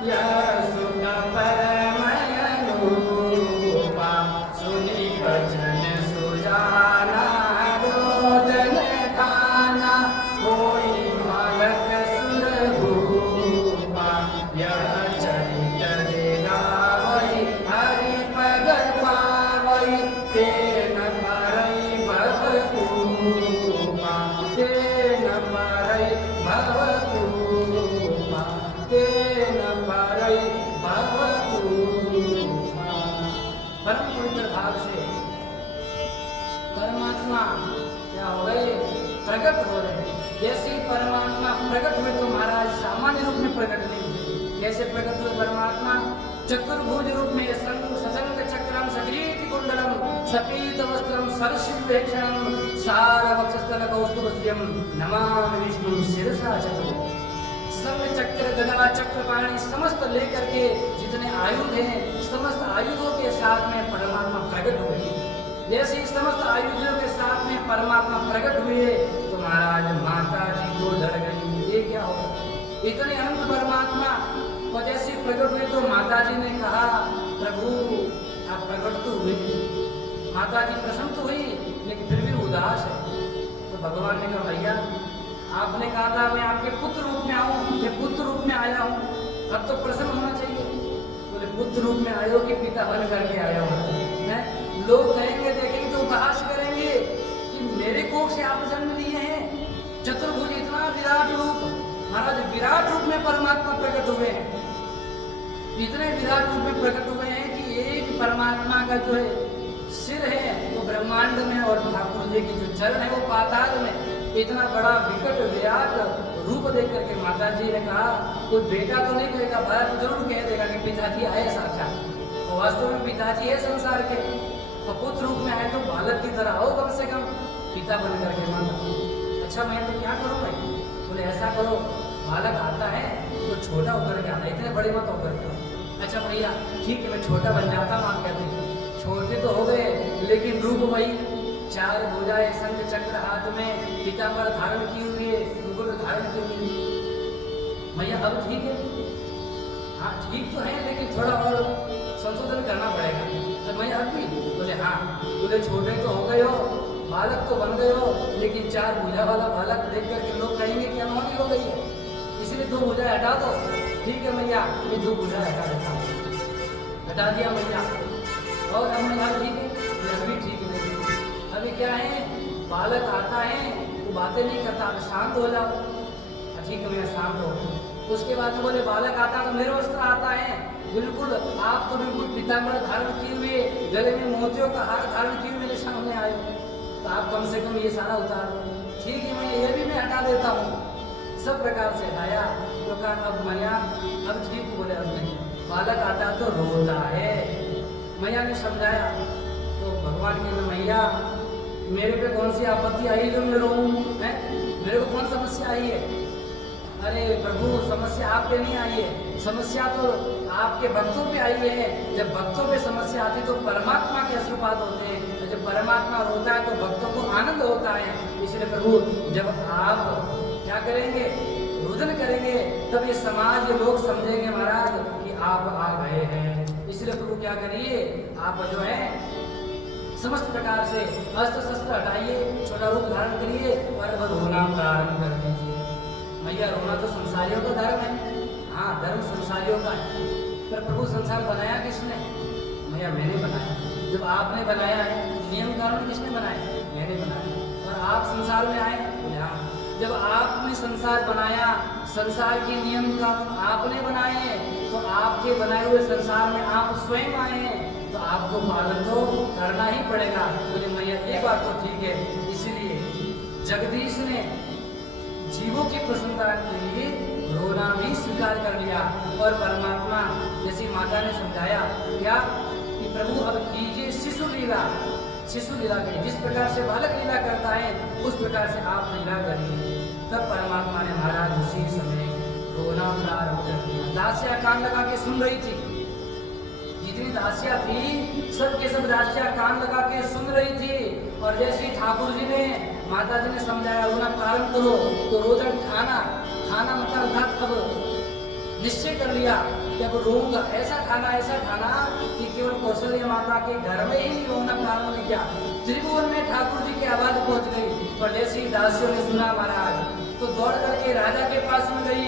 यशुन परमय अनुरूपा सुनि भजन सुजाना रोदन गाना कोई मालक सुर भूपा यह चरित जे गावै हरि पद पावै तेन परई भवकूपा तेन परई भवकूपा तेन परई भवकूपा। परम पवित्र भाव से परमात्मा क्या हो गए, प्रकट हो रहे। जैसे परमात्मा प्रकट हुए तो महाराज सामान्य रूप में प्रकट नहीं हुए। कैसे प्रकट हुए परमात्मा? चतुर्भुज रूप में सशंक चक्रम सग्रीति कुंडलम सपीत वस्त्रम सरसिवेक्षणम सार वक्षस्थल कौस्तुभस्यम नमामि विष्णु शिरसा चतुर्भुज। संग चक्र गदा चक्रपाणी समस्त लेकर के जितने आयुध हैं समस्त आयुधों के साथ में परमात्मा प्रकट हुए। जैसे ही समस्त आयुधों के साथ में परमात्मा प्रकट हुए तो महाराज माता जी तो डर गई, ये क्या हो? इतने अनंत परमात्मा और जैसे प्रकट हुए तो माता जी ने कहा प्रभु आप प्रकट तो हुए। माता जी प्रसन्न तो हुई लेकिन फिर भी उदास है। तो भगवान ने कहा भैया आपने कहा था मैं आपके पुत्र रूप में आऊं, मैं पुत्र रूप में आया हूं, अब तो प्रसन्न होना चाहिए। बोले पुत्र रूप में आयो कि पिता बन करके आया हूं? लोग कहेंगे देखेंगे तो उपहास करेंगे कि मेरे कोख से आप जन्म लिए हैं। चतुर्भुज इतना विराट रूप, महाराज विराट रूप में परमात्मा प्रकट हुए हैं। इतने विराट रूप में प्रकट हुए हैं कि एक परमात्मा का जो है सिर है वो ब्रह्मांड में और ठाकुर जी की जो चरण है वो पाताल में। इतना बड़ा विकट विराट रूप देख करके माता जी ने कहा कोई बेटा तो नहीं कहेगा, भरत जरूर कह देगा कि पिताजी आए साक्षात। तो वास्तव में पिताजी है संसार के, तो पुत्र रूप में आए तो बालक की तरह आओ कम से कम पिता बन करके माता। अच्छा मैं तो क्या करूँ भाई? बोले ऐसा करो बालक आता है तो छोटा होकर के आना, इतने बड़े मत होकर के। अच्छा भैया ठीक है मैं छोटा बन जाता हूँ, आप कहते हैं छोटे तो हो गए लेकिन रूप वही, चार भुजाएं संग चक्र हाथ में पीताम्बर धारण की हुई है, मुकुट धारण की हुई है। भैया अब ठीक है? हाँ ठीक तो है लेकिन थोड़ा और संशोधन करना पड़ेगा। तो भैया अब भी? बोले हाँ। बोले छोटे तो हो गए हो, बालक तो बन गए हो, लेकिन चार भुजा वाला बालक देख करके लोग कहेंगे कि अनहोनी हो गई है, इसलिए दो भुजा हटा दो। ठीक है भैया ये दो भुजा हटा देता हूँ। हटा दिया भैया और अब मैं ठीक है? अभी ठीक है। अभी क्या है बालक आता है वो बातें नहीं करता, आप शांत हो जाओ। ठीक है भैया शांत हो। उसके बाद बोले बालक आता तो निर्वस्त्र आता है, बिल्कुल आप तो बिल्कुल पीताम्बर धारण किए हुए गले में मोतियों का हार धारण किए मेरे सामने आए, तो आप कम से कम ये सारा उतारो। ठीक है मैं ये भी मैं हटा देता हूँ। सब प्रकार से हटाया तो कहा अब मैया अब ठीक। बोले अब नहीं। बालक आता तो रोता है। मैया ने समझाया तो भगवान के मैया मेरे पे कौन सी आपत्ति आई जो मैं रोऊं? मेरे को कौन समस्या आई है? अरे प्रभु समस्या आप पे नहीं आई है, समस्या तो आपके भक्तों पे आई है। जब भक्तों पे समस्या आती तो परमात्मा के आशीर्वाद होते हैं, जब परमात्मा रोता है तो भक्तों को आनंद होता है। इसलिए प्रभु जब आप क्या करेंगे, रुदन करेंगे, तब ये समाज ये लोग समझेंगे महाराज कि आप आ गए हैं। इसलिए प्रभु क्या करिए आप जो है समस्त प्रकार से अस्त्र शस्त्र हटाइए, छोटा रूप धारण करिए और अब रोना प्रारंभ कर दीजिए। भैया रोना तो संसारियों का धर्म है, हाँ धर्म संसारियों का है, पर प्रभु संसार बनाया किसने? भैया मैंने बनाया। जब आपने बनाया है नियम कानून किसने बनाए? मैंने बनाया। और आप संसार में आए? हाँ। जब आपने संसार बनाया, संसार के नियम कानून आपने बनाए, तो आपके बनाए हुए संसार में आप स्वयं आए हैं, तो आपको पालन तो करना ही पड़ेगा। बोले मैया ये बात तो ठीक है। इसलिए जगदीश ने जीवों की प्रसन्नता के लिए रोना भी स्वीकार कर लिया। और परमात्मा जैसी माता ने समझाया क्या कि प्रभु अब कीजिए शिशु लीला, शिशु लीला करिए, जिस प्रकार से बालक लीला करता है उस प्रकार से आप लीला करिए। तब परमात्मा ने महाराज उसी समय रोना प्रारंभ कर दिया। दासियां कान लगा के सुन रही थी, जितनी दासियां थी सब के सब दासियां कान लगा के सुन रही थी। और जैसे ही ठाकुर जी ने माता जी ने समझाया रोना प्रारंभ करो, तो रोदन खाना मतलब था अब निश्चय कर लिया कि अब रोऊंगा। ऐसा खाना कि केवल कौशल्या माता के घर में ही रोना प्रारंभ नहीं किया, त्रिभुवन में ठाकुर जी की आवाज पहुंच गई। और जैसे ही दासियों ने सुना महाराज तो दौड़ करके राजा के पास में गई,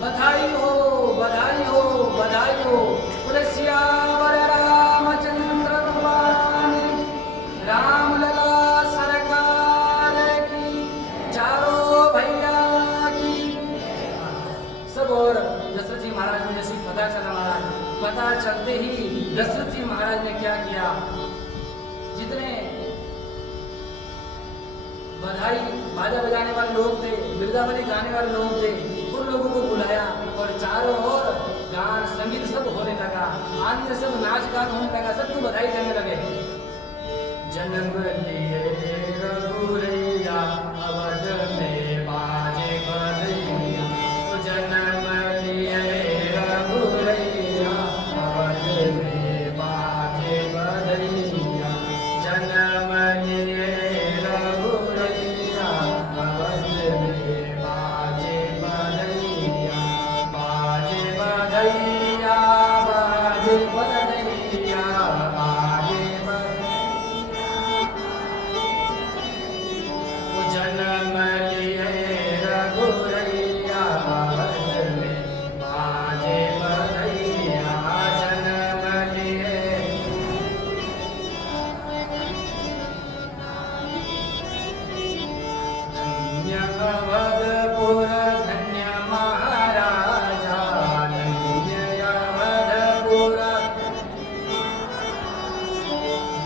बधाई हो बधाई हो बधाई हो, बोले सियावर रामचंद्र भगवान रामलला सरकार की, चारों भैया की सब। और दशरथ जी महाराज ने जैसे पता चला महाराज, पता चलते ही दशरथ जी महाराज ने क्या किया, जितने बधाई बाजा बजाने वाले लोग थे, बिरदावली गाने वाले लोग थे, उन लोगों को बुलाया और चारों ओर गान संगीत सब होने लगा, अन्य सब नाच गान होने लगा, सबको बधाई देने लगे। जन्म लिए रघुरैया अवध में बाजे बधैया, तो जन्म लिए रघुरैया अवध में बाजे बधैया, जन्म लिए रघुरैया अवध में बाजे बधैया, बाजे बधैया बाजे बधैया बाजे बधैया, जन्म लिए रघुरैया अवध में बाजे बधैया, जन्म लिए। धन्य अवधपुर धन्य महाराजा, धन्य अवधपुर,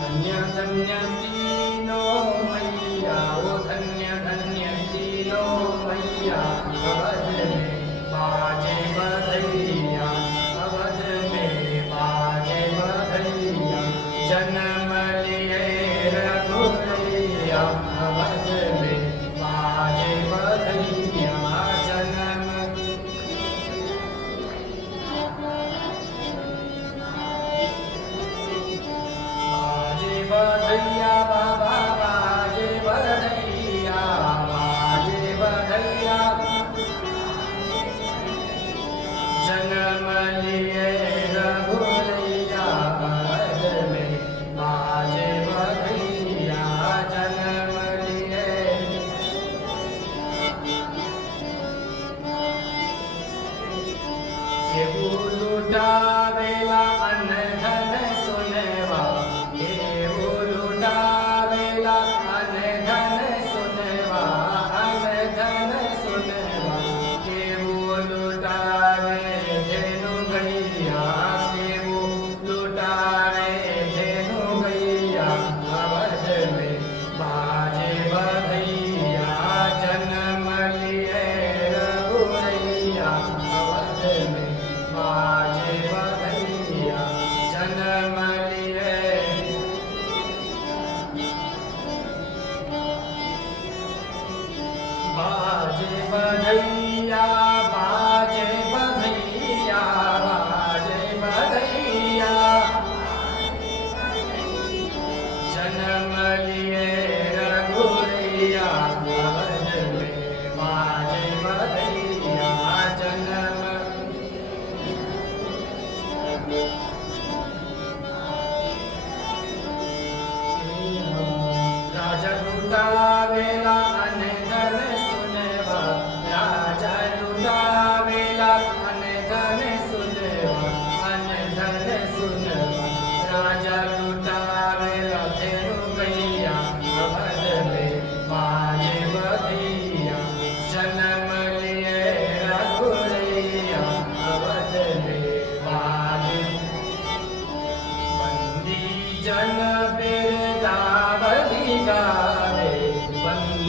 धन्य धन्य तीनों मैया, ओ धन्य धन्य तीनों मैया, अवध में बाजे बधैया, अवध में बाजे बधैया, जन्म लिए रघुरैया अवध में बाजे बधैया, जन्म। बाजे बधैया बाबा बाजे बधैया, बाजे बधैया, जन्म लिए रघुरैया अवध में बाजे बधैया, जन्म लिए। केहू लुटावेला अन्न धन सुनवा, केहू लुटावेला अन्न धन सुनवा, अन्न धन सुनवा, केहू लुटावे धेनु गैया, केहू लुटावे धेनु गैया, अवध में बाजे बधैया, जन्म लिए रघुरैया अवध में बाजे बधैया, जन्म लिए। बाजे बधैया बाजे बधैया बाजे बधैया, जन्म लिए रघुरैया अवध में बाजे बधैया, जन्म। राजा लुटावेला अन्न धन सुनवा, राजा लुटावेला अन्न धन सुनवा, अन्न धन सुनवा, राजा लुटावेला धेनु गैया अवध में बाजे बधैया, जन्म लिए रघुरैया अवध में बाजे। बंदी जन बिरदावली गावे, बंदी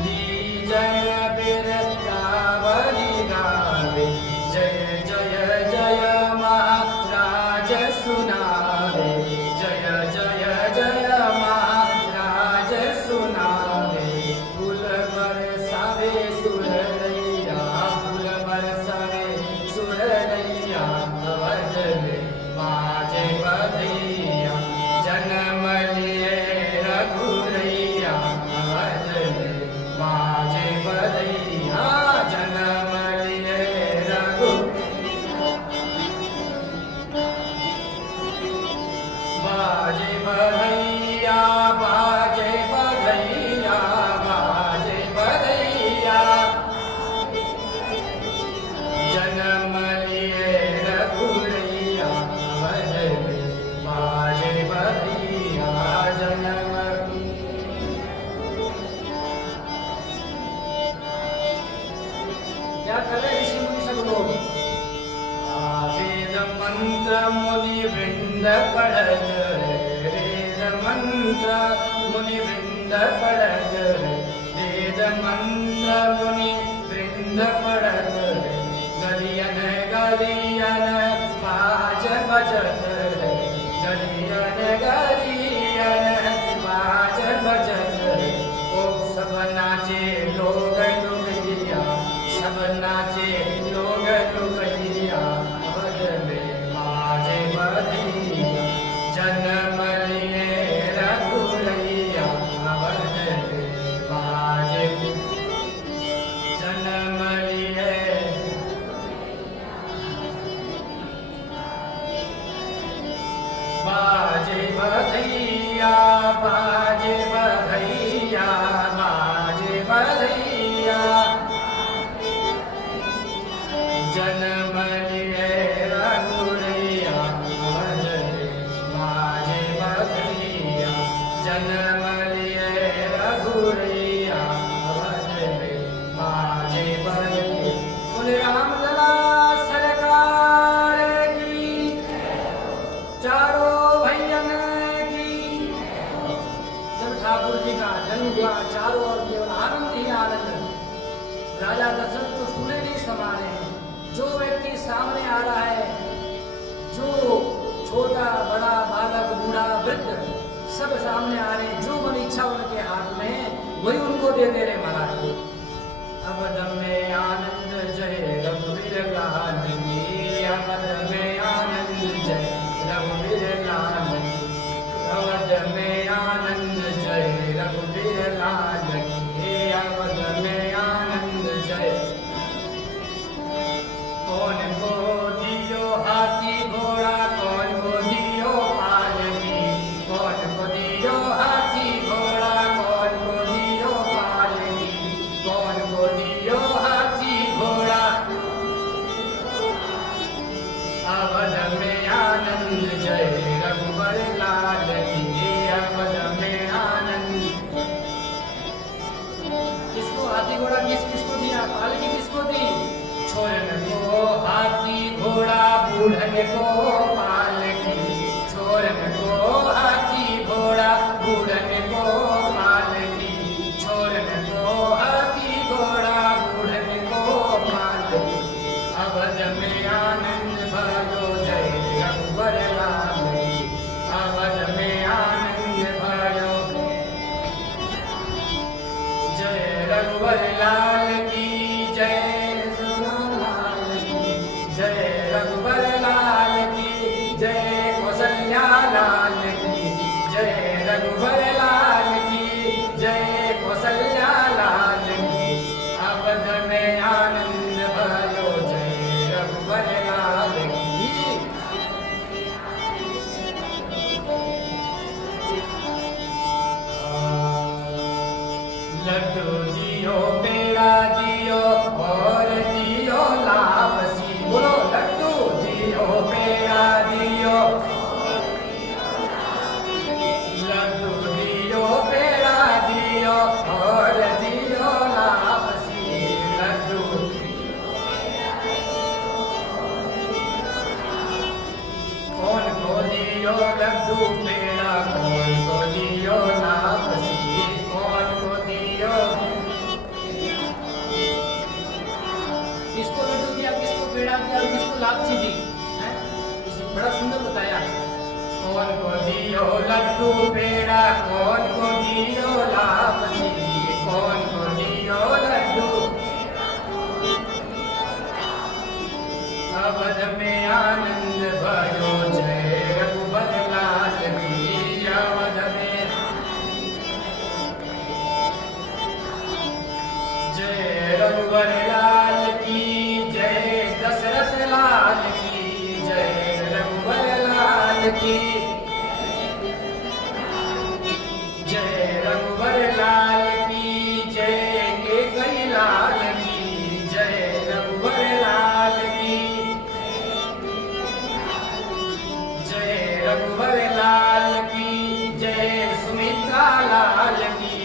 क्या कर रहे ऋषि मुनि सब लोग? वेद मंत्र मुनि वृंद पढ़त, वेद मंत्र मुनि वृंद पढ़त, वेद मंत्र मुनि वृंद पढ़त, गलियन गलियन बाज बजत, गलियन गलियन बाज बजत, ओ सब नाचे लोग लुगैया, सब नाचे लोग लुगैया, अवध में बाजे बधैया, जन्म लिए रघुरैया, अवध में बाजे जन्म लिए बाजे बधैया, बाजे बधैया, बाजे बधैया, जन्म लिए रघुरैया, अवध में बाजे बधैया, जन्म लिए रघुरैया, अवध में बाजे बधैया। बोले रामलला सरकार की, चारों भैयन की। जब ठाकुर जी का जन्म हुआ, चारों ओर केवल आनंद ही आनंद। राजा दशरथ तो फूले नहीं समा रहे हैं। जो व्यक्ति सामने आ रहा है, जो छोटा बड़ा बालक बूढ़ा वृद्ध सब सामने आ रहे हैं, जो मन इच्छा उनके हाथ में वही उनको दे दे रहे महाराज। अवध में आनंद जय रघुवीर लाल की, अवध में आनंद जय रघुवीर लाल की, अवध में आनंद जय रघुवीर लाल की, अवध में आनंद जय। कौन को दियो हाथी घोड़ा, कौन को दियो पालकी, कौन को दियो हाथी घोड़ा, कौन को दियो पालकी, कौन को दियो हाथी घोड़ा, अवध में आनंद जय रघुवर लाल की, अवध में आनंद। किसको हाथी घोड़ा किसको दिया, पालकी किसको दी? छोरन को हाथी घोड़ा, बूढ़न को पालकी, छोरन को हाथी घोड़ा, बूढ़न को पालकी, छोरन को हाथी घोड़ा, बूढ़न को पालकी, अवध में आनंद भयो जय रघुवर लाल की, अवध में आनंद भयो जय रघुवर लाल की, जय जय रघुवर लाल की, जय कौशल्या लाल की, जय रघुवर लाल की, जय कौशल्या लाल की, अवध में आनंद भयो जय रघुवर लाल की। लड्डू दियो पेड़ा दियो और दियो लापसी, बोलो लड्डू दियो पेड़ा दियो, लड्डू दियो पेड़ा दियो और दियो लापसी, लड्डू कौन को दियो लड्डू पेड़ा, कौन को दियो लापसी, कौन को दियो। किसको लड्डू दिया, किसको पेड़ा दिया, किसको लापसी दी है? इसमें बड़ा सुंदर बताया। कौन को दियो लड्डू पेड़ा, कौन को दियो लापसी, कौन को दियो लड्डू, अवध में आनंद भयो जय रघुवर लाल की, अवध में जय रघुवर लाल की, जय दशरथ लाल की, जय रघुवर लाल की, जय रघुवर लाल की, जय केकई लाल की, जय रघुवर लाल की, जय रघुवर लाल की, जय सुमित्रा लाल की,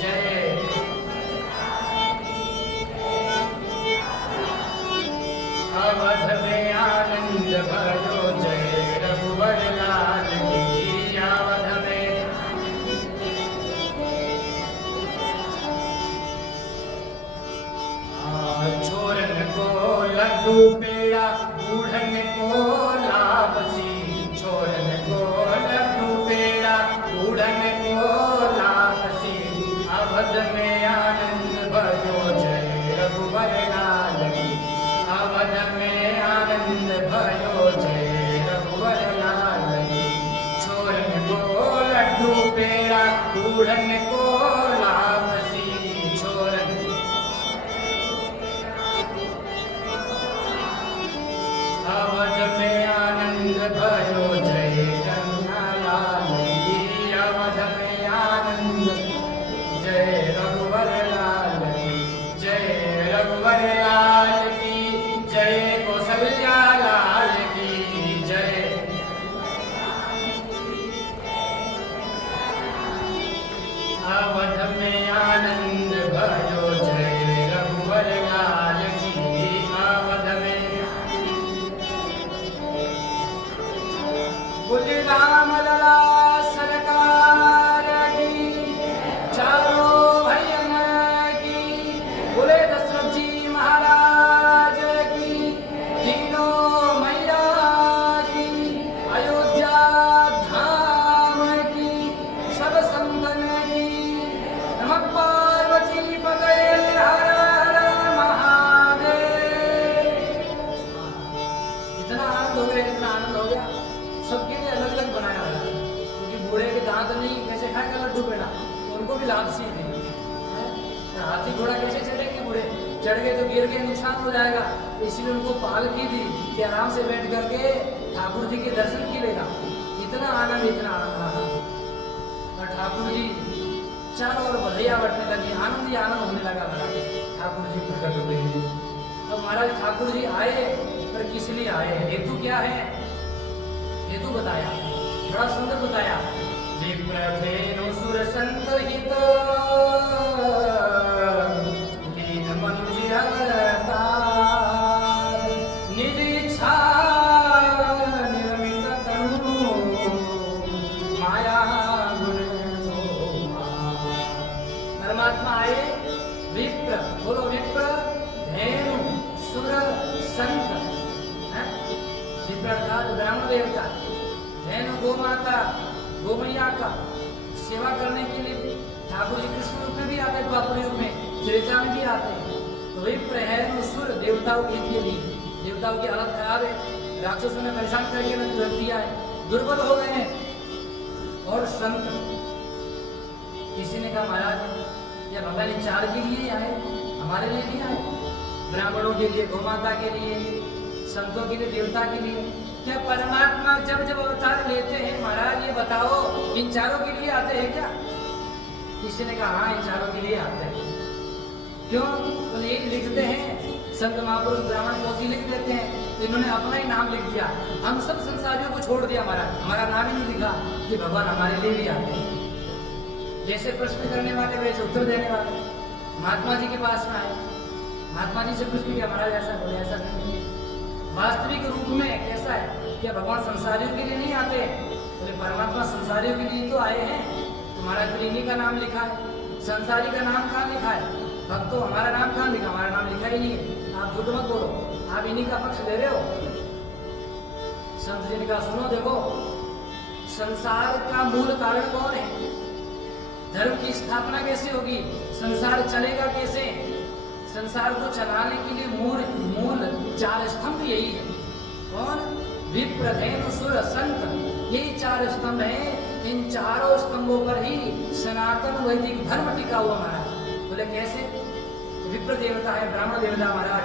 जय लड्डू पेड़ा बूढ़न को लापसी, छोरन को लड्डू पेड़ा बूढ़न को लापसी, अवध में आनंद भयो जय रघुवर लाल की, अवध में आनंद भयो जय रघुवर लाल की, छोरन को लड्डू पेड़ा बूढ़न को लापसी, छोरन अवध में आनंद भयो जय करुणा लाल की, अवध में आनंद जय रघुवर लाल की, जय रघुवर लाल की, जय कौशल्या लाल की जय। अवध में आनंद भयो जय रघुवर लाल की, अवध में बोले राम लला सरकार की, चारों भैयन की, बोले दशरथ जी महाराज की, तीनों मैया की, अयोध्या धाम की, सब संतन की, नमः पार्वती पते हर हर महादेव। इतना आनंद हो गया, इतना आनंद हो गया, सबके लिए अलग अलग बनाया हुआ है, क्योंकि बूढ़े के दांत नहीं कैसे खाएगा लड्डू पेड़ा, तो उनको भी लापसी थी। हाथी घोड़ा कैसे चढ़ेंगे बूढ़े, चढ़ गए तो गिर के नुकसान हो जाएगा, इसीलिए उनको पालकी दी कि आराम से बैठ करके ठाकुर जी के दर्शन की लेगा। इतना आनंद रहा और ठाकुर जी चारों ओर बधाइयाँ बटने लगी, आनंद ही आनंद होने लगा। ठाकुर जी प्रकट हुए। तो महाराज ठाकुर जी आए, पर किस लिए आए, हेतु क्या है, हेतु बताया, बड़ा सुंदर बताया। विप्रथेनु सुर संत हित लीन मनुज अवतार, निज इच्छा निर्मित तनु माया गुण तोमार। परमात्मा आए, विप्र बोलो, विप्र धेनु सुर संत, विप्र अर्थात ब्राह्मण देवता, धेनु गोमाता गोमैया का सेवा करने के लिए ठाकुर जी कृष्ण रूप में भी आते, द्वापर युग में, त्रेता में भी आते हैं। तो विप्र है सुर देवताओं के लिए, देवताओं की हालत खराब है, राक्षसों ने परेशान करके रख दिया है, दुर्बल हो गए हैं। और संत, किसी ने कहा महाराज या भगवान चार के लिए आए, हमारे लिए नहीं आए, ब्राह्मणों के लिए, गोमाता के लिए, संतों के लिए, देवता के लिए। क्या परमात्मा जब जब अवतार लेते हैं महाराज ये बताओ इन चारों के लिए आते हैं क्या? किसी ने कहा हाँ इन चारों के लिए आते हैं। क्यों? तो ये लिखते हैं संत महापुरुष ब्राह्मण पोथी लिख देते हैं, तो इन्होंने अपना ही नाम लिख दिया, हम सब संसारियों को छोड़ दिया, हमारा नाम ही नहीं लिखा कि भगवान हमारे लिए भी आते हैं। जैसे प्रश्न करने वाले वैसे उत्तर देने वाले। महात्मा जी के पास में आए, महात्मा जी से प्रश्न किया महाराज ऐसा बोले, ऐसा नहीं, वास्तविक रूप में कैसा है, क्या भगवान संसारियों के लिए नहीं आते? बोले परमात्मा संसारियों के लिए तो आए हैं, तुम्हारा तो इन्हीं का नाम लिखा है, संसारी का नाम कहाँ लिखा है? भक्तों हमारा नाम कहाँ लिखा? हमारा नाम लिखा ही नहीं है, आप झूठ मत बोलो, आप इन्हीं का पक्ष ले रहे हो। संत जी ने कहा सुनो देखो, संसार का मूल कारण कौन है? धर्म की स्थापना कैसे होगी? संसार चलेगा कैसे? संसार को चलाने के लिए मूल चार स्तंभ यही है। कौन? विप्र धेनु सुर संत, यही चार स्तंभ हैं। इन चारों स्तंभों पर ही सनातन वैदिक धर्म टिका हुआ महाराज। बोले कैसे? विप्र देवता है, ब्राह्मण देवता महाराज।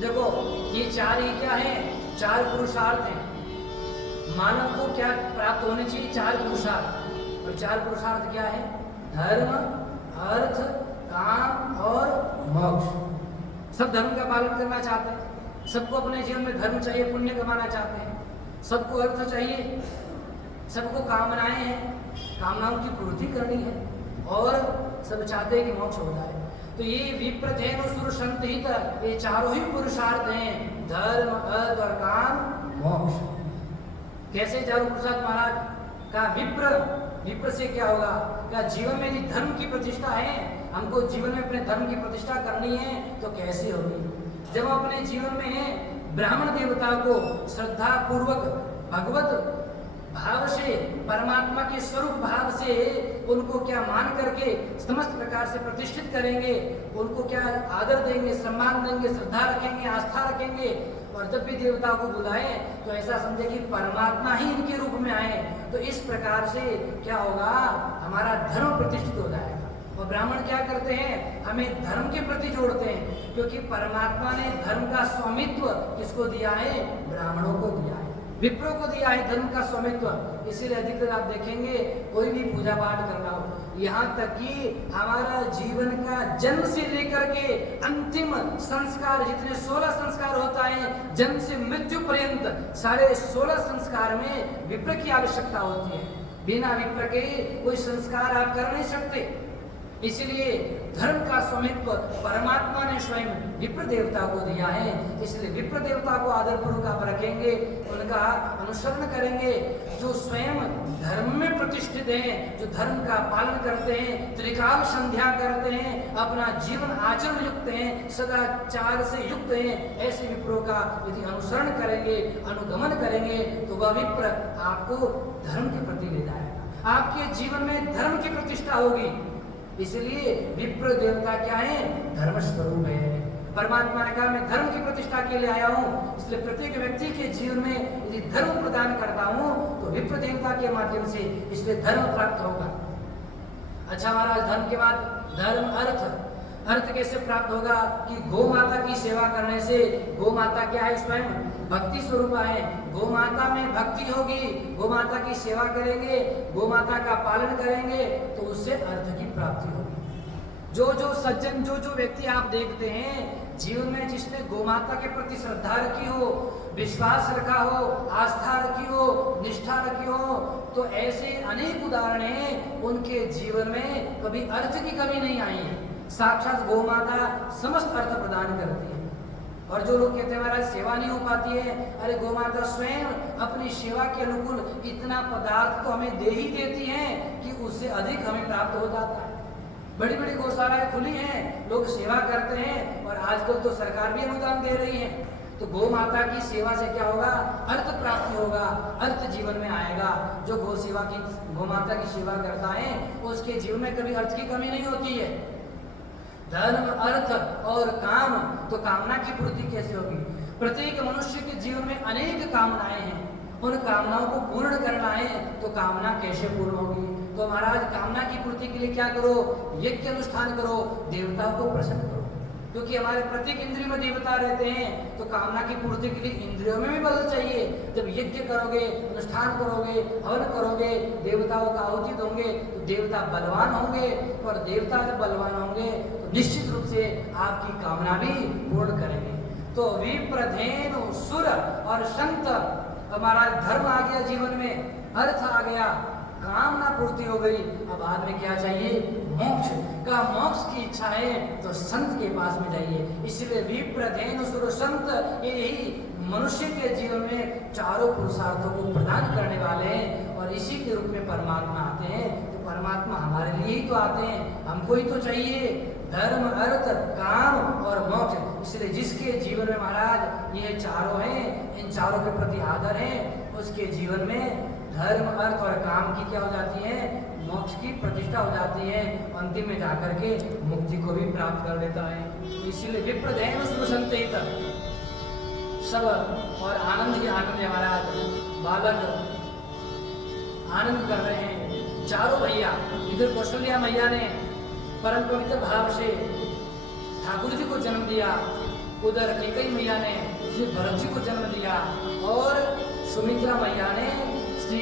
देखो ये चार ही क्या है? चार पुरुषार्थ हैं। मानव को क्या प्राप्त होने चाहिए? चार पुरुषार्थ। और चार पुरुषार्थ क्या है? धर्म, अर्थ, काम और मोक्ष। सब धर्म का पालन करना चाहते हैं, सबको अपने जीवन में धर्म चाहिए, पुण्य कमाना चाहते हैं, सबको अर्थ चाहिए, सबको कामनाएं हैं, कामनाओं की पूर्ति करनी है, और सब चाहते हैं कि मोक्ष हो जाए। तो ये विप्र धेनु सुर संत हित, ये चारों ही पुरुषार्थ हैं, धर्म, अर्थ और काम, मोक्ष। कैसे चारों पुरुषार्थ महाराज? कहा विप्र से क्या होगा? क्या जीवन में यदि धर्म की प्रतिष्ठा है, हमको जीवन में अपने धर्म की प्रतिष्ठा करनी है, तो कैसे होगी? जब हम अपने जीवन में ब्राह्मण देवता को श्रद्धा पूर्वक भगवत भाव से, परमात्मा के स्वरूप भाव से उनको क्या मान करके समस्त प्रकार से प्रतिष्ठित करेंगे, उनको क्या आदर देंगे, सम्मान देंगे, श्रद्धा रखेंगे, आस्था रखेंगे, और जब भी देवताओं को बुलाएं तो ऐसा समझे कि परमात्मा ही इनके रूप में आए, तो इस प्रकार से क्या होगा, हमारा धर्म प्रतिष्ठित हो जाएगा। और ब्राह्मण क्या करते हैं, हमें धर्म के प्रति जोड़ते हैं, क्योंकि परमात्मा ने धर्म का स्वामित्व किसको दिया है, ब्राह्मणों को दिया है, विप्रों को दिया है धर्म का स्वामित्व। इसीलिए अधिकतर आप देखेंगे कोई भी पूजा पाठ करना हो, यहाँ तक कि हमारा जीवन का जन्म से लेकर के अंतिम संस्कार, जितने 16 संस्कार होता है, जन्म से मृत्यु पर्यंत सारे 16 संस्कार में विप्र की आवश्यकता होती है। बिना विप्र के कोई संस्कार आप कर नहीं सकते। इसलिए धर्म का स्वामित्व परमात्मा ने स्वयं विप्र देवता को दिया है। इसलिए विप्र देवता को आदरपूर्वक आप रखेंगे, उनका अनुसरण करेंगे। जो स्वयं धर्म में प्रतिष्ठित हैं, जो धर्म का पालन करते हैं, त्रिकाल संध्या करते हैं, अपना जीवन आचरण युक्त हैं, सदाचार से युक्त हैं, ऐसे विप्रों का यदि अनुसरण करेंगे, अनुगमन करेंगे, तो वह विप्र आपको धर्म के प्रति ले जाएगा, आपके जीवन में धर्म की प्रतिष्ठा होगी। इसलिए विप्र देवता क्या है, धर्म स्वरूप है। परमात्मा ने कहा मैं धर्म की प्रतिष्ठा के लिए आया हूँ, इसलिए प्रत्येक व्यक्ति के जीवन में यदि धर्म प्रदान करता हूँ तो विप्र देवता के माध्यम से, इसलिए धर्म प्राप्त होगा। अच्छा महाराज, धर्म के बाद धर्म अर्थ कैसे प्राप्त होगा, कि गौ माता की सेवा करने से, गौ माता क्या है, स्वयं भक्ति स्वरूप है, गौ माता में भक्ति होगी, गौ माता की सेवा करेंगे, गौ माता का पालन करेंगे, तो उससे अर्थ की प्राप्ति होगी। जो सज्जन, जो व्यक्ति आप देखते हैं जीवन में, जिसने गौ माता के प्रति श्रद्धा रखी हो, विश्वास रखा हो, आस्था रखी हो, निष्ठा रखी हो, तो ऐसे अनेक उदाहरण हैं, उनके जीवन में कभी अर्थ की कमी नहीं आई है। साक्षात गौ माता समस्त अर्थ प्रदान करती है। और जो लोग कहते हैं महाराज सेवा नहीं हो पाती है, अरे गौ माता स्वयं अपनी सेवा के अनुकूल इतना पदार्थ तो हमें दे ही देती हैं कि उससे अधिक हमें प्राप्त हो जाता है। बड़ी बड़ी गौशालाएं खुली हैं, लोग सेवा करते हैं, और आजकल तो सरकार भी अनुदान दे रही है। तो गौ माता की सेवा से क्या होगा, अर्थ प्राप्ति होगा, अर्थ जीवन में आएगा। जो गौ माता की सेवा करता है उसके जीवन में कभी अर्थ की कमी नहीं होती है। धर्म, अर्थ और काम, तो कामना की पूर्ति कैसे होगी। प्रत्येक मनुष्य के जीवन में अनेक कामनाएं हैं, उन कामनाओं को पूर्ण करना है, तो कामना कैसे पूर्ण होगी। तो महाराज कामना की पूर्ति के लिए क्या करो, यज्ञ अनुष्ठान करो, देवताओं को प्रसन्न करो, क्योंकि हमारे प्रत्येक इंद्रिय में देवता रहते हैं। तो कामना की पूर्ति के लिए इंद्रियों में भी बल चाहिए। जब यज्ञ करोगे, अनुष्ठान करोगे, हवन करोगे, देवताओं का आहुति दोगे, तो देवता बलवान होंगे, और देवता जब बलवान होंगे तो निश्चित रूप से आपकी कामना भी पूर्ण करेंगे। तो विप्र, धेनु, सुर और संत, हमारा धर्म आ गया जीवन में, अर्थ आ गया, कामना पूर्ति हो गई। अब बाद में क्या चाहिए, मोक्ष का। मोक्ष की इच्छा है तो संत के पास में जाइए। इसलिए विप्र, धेनु, सुर, संत, यही मनुष्य के जीवन में चारों पुरुषार्थों को प्रदान करने वाले हैं, और इसी के रूप में परमात्मा आते हैं। तो परमात्मा हमारे लिए ही तो आते हैं, हमको ही तो चाहिए धर्म, अर्थ, काम और मोक्ष। इसलिए जिसके जीवन में महाराज ये चारों हैं, इन चारों के प्रति आदर है, उसके जीवन में धर्म, अर्थ और काम की क्या हो जाती है, मोक्ष की प्रतिष्ठा हो जाती है, अंतिम में जाकर के मुक्ति को भी प्राप्त कर लेता है। इसीलिए विप्र, धेनु, सुर, संत सब, और आनंद ही आनंद है महाराज। बालक आनंद कर रहे हैं, चारों भैया, इधर कौशल्या मैया ने परम पवित्र भाव से ठाकुर जी को जन्म दिया, उधर कैकेयी मैया ने श्री भरत जी को जन्म दिया, और सुमित्रा मैया ने श्री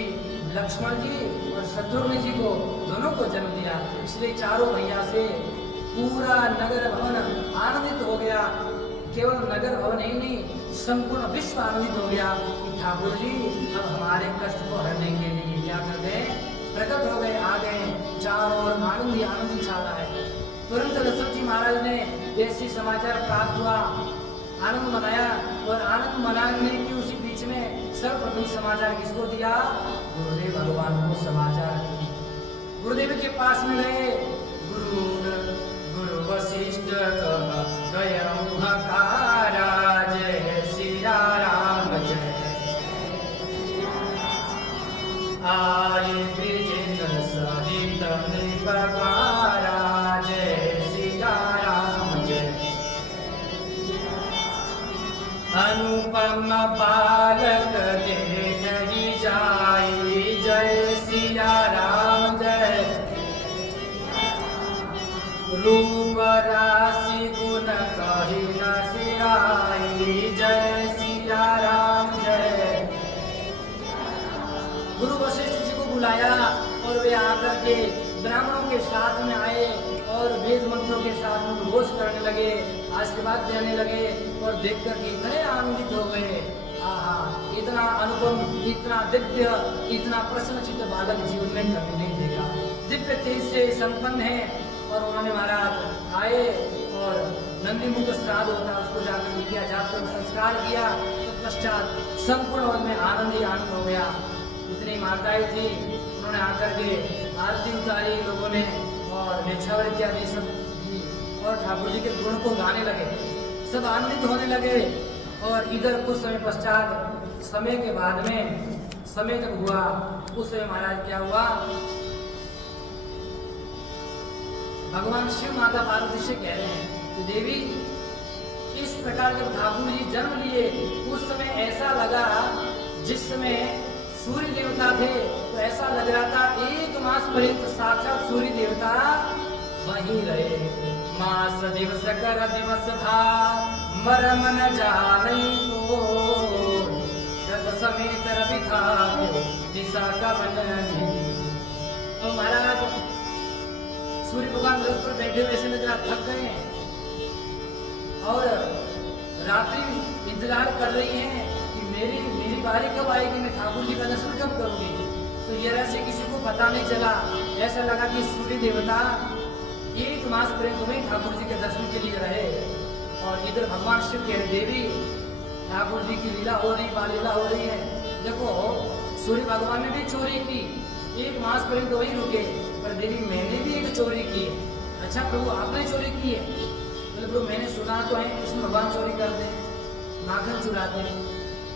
लक्ष्मण जी और शत्रुघ्न जी को, दोनों को जन्म दिया। इसलिए चारों भैया से पूरा नगर भवन आनंदित हो गया। केवल नगर भवन ही नहीं, संपूर्ण विश्व आनंदित हो गया कि ठाकुर जी अब हमारे कष्ट को हरने के लिए क्या कर गए, प्रकट हो गए, आ गए। चारों ओर आनंद ही आनंद छा रहा है। तुरंत दशरथ जी महाराज ने जैसी समाचार प्राप्त हुआ, आनंद मनाया, और आनंद मनाने की उसी बीच में सर्वप्रथम समाचार किसको दिया, गुरुदेव भगवान को समाचार दिया। गुरुदेव के पास में गए, गुरु वशिष्ठ गयमुहकार अनुपम बालक देखहि जाई। जय सिया राम जय। रूप राशि गुण कहि न सिराई। जय सिया राम जय। गुरु वशिष्ठ जी को बुलाया और वे आकर के ब्राह्मणों के साथ में आए और वेद मंत्रों के साथ में घोष करने लगे, आशीर्वाद देने लगे और देख करके इतने आनंदित हो गए। आहा, इतना अनुपम, इतना दिव्य, इतना प्रसन्नचित्त बालक जीवन में कभी नहीं देखा। दिव्य तेज से संपन्न है। और उन्होंने महाराज आए और नंदी मुख श्राद्ध होता उसको जाकर किया, जाकर संस्कार किया। तो पश्चात संपूर्ण वन में आनंद ही आनंद हो गया। जितनी माताएं थी उन्होंने आकर के आरती उतारी लोगों ने और निछावर इत्यादि सब दी और ठाकुर जी के गुण को गाने लगे। सब आनंदित होने लगे। और इधर कुछ समय पश्चात, समय के बाद में समय जब हुआ उस समय महाराज क्या हुआ, भगवान शिव माता पार्वती से कह रहे हैं कि देवी, इस प्रकार जब ठाकुर जी जन्म लिए उस समय ऐसा लगा, जिस समय सूर्य देवता थे तो ऐसा लग रहा था 1 मास पर्यंत साक्षात सूर्य देवता वहीं रहे। मास दिवस कर दिवस भा मरम न जाने को, रथ समेत रवि था दिशा का बनने। तो महाराज सूर्य भगवान रथ पर बैठे हुए ऐसे नजर थक गए हैं और रात्रि इंतजार कर रही हैं कि मेरी बारी कब आएगी, मैं ठाकुर जी का दर्शन कब करूंगी। तो ये रहस्य किसी को पता नहीं चला। ऐसा लगा कि सूर्य देवता 1 मास पर्यंत में ठाकुर जी के दर्शन के लिए रहे। और इधर भगवान शिव कह रहे, देवी ठाकुर जी की लीला हो रही, बाल लीला हो रही है। देखो सूर्य भगवान ने भी चोरी की, 1 मास पर्यंत वही रुके, पर देवी मैंने भी एक चोरी की है। अच्छा प्रभु आपने चोरी की है? बोले प्रभु मैंने सुना तो है कृष्ण भगवान चोरी करते हैं, माखन चुराते हैं,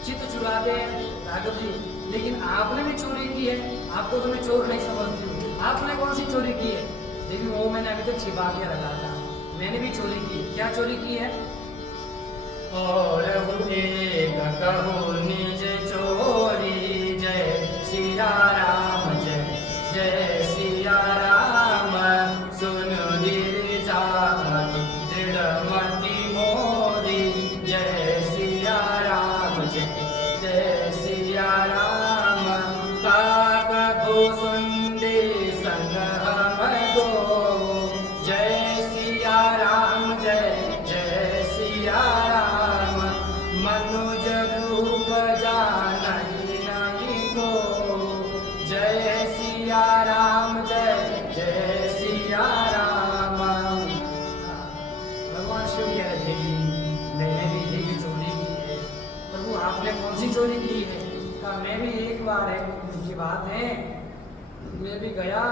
चित्त चुराते हैं राघव जी, लेकिन आपने भी चोरी की है। आपको तो मैं चोर नहीं समझती हूँ, आपने कौन सी चोरी की है? देवी वो मैंने अभी तक छिपा के रखा था, मैंने भी चोरी की है। क्या चोरी की है? और कहो निज चोरी। जय सिया राम जय जय सिया राम। सुन धीर जाति दृढ़मति मोरी। जय सिया राम जय जय सिया राम। काक भूसुंडी संग हम दो। जय सिया राम जय जय सिया राम। मनुज रूप जानहि नहीं को। जय सिया राम जय जय सिया राम। भगवान शिव कह रहे थे मैंने भी एक चोरी की है। प्रभु आपने कौन सी चोरी की है? कहा मैं भी एक बार है की बात है, मैं भी गया।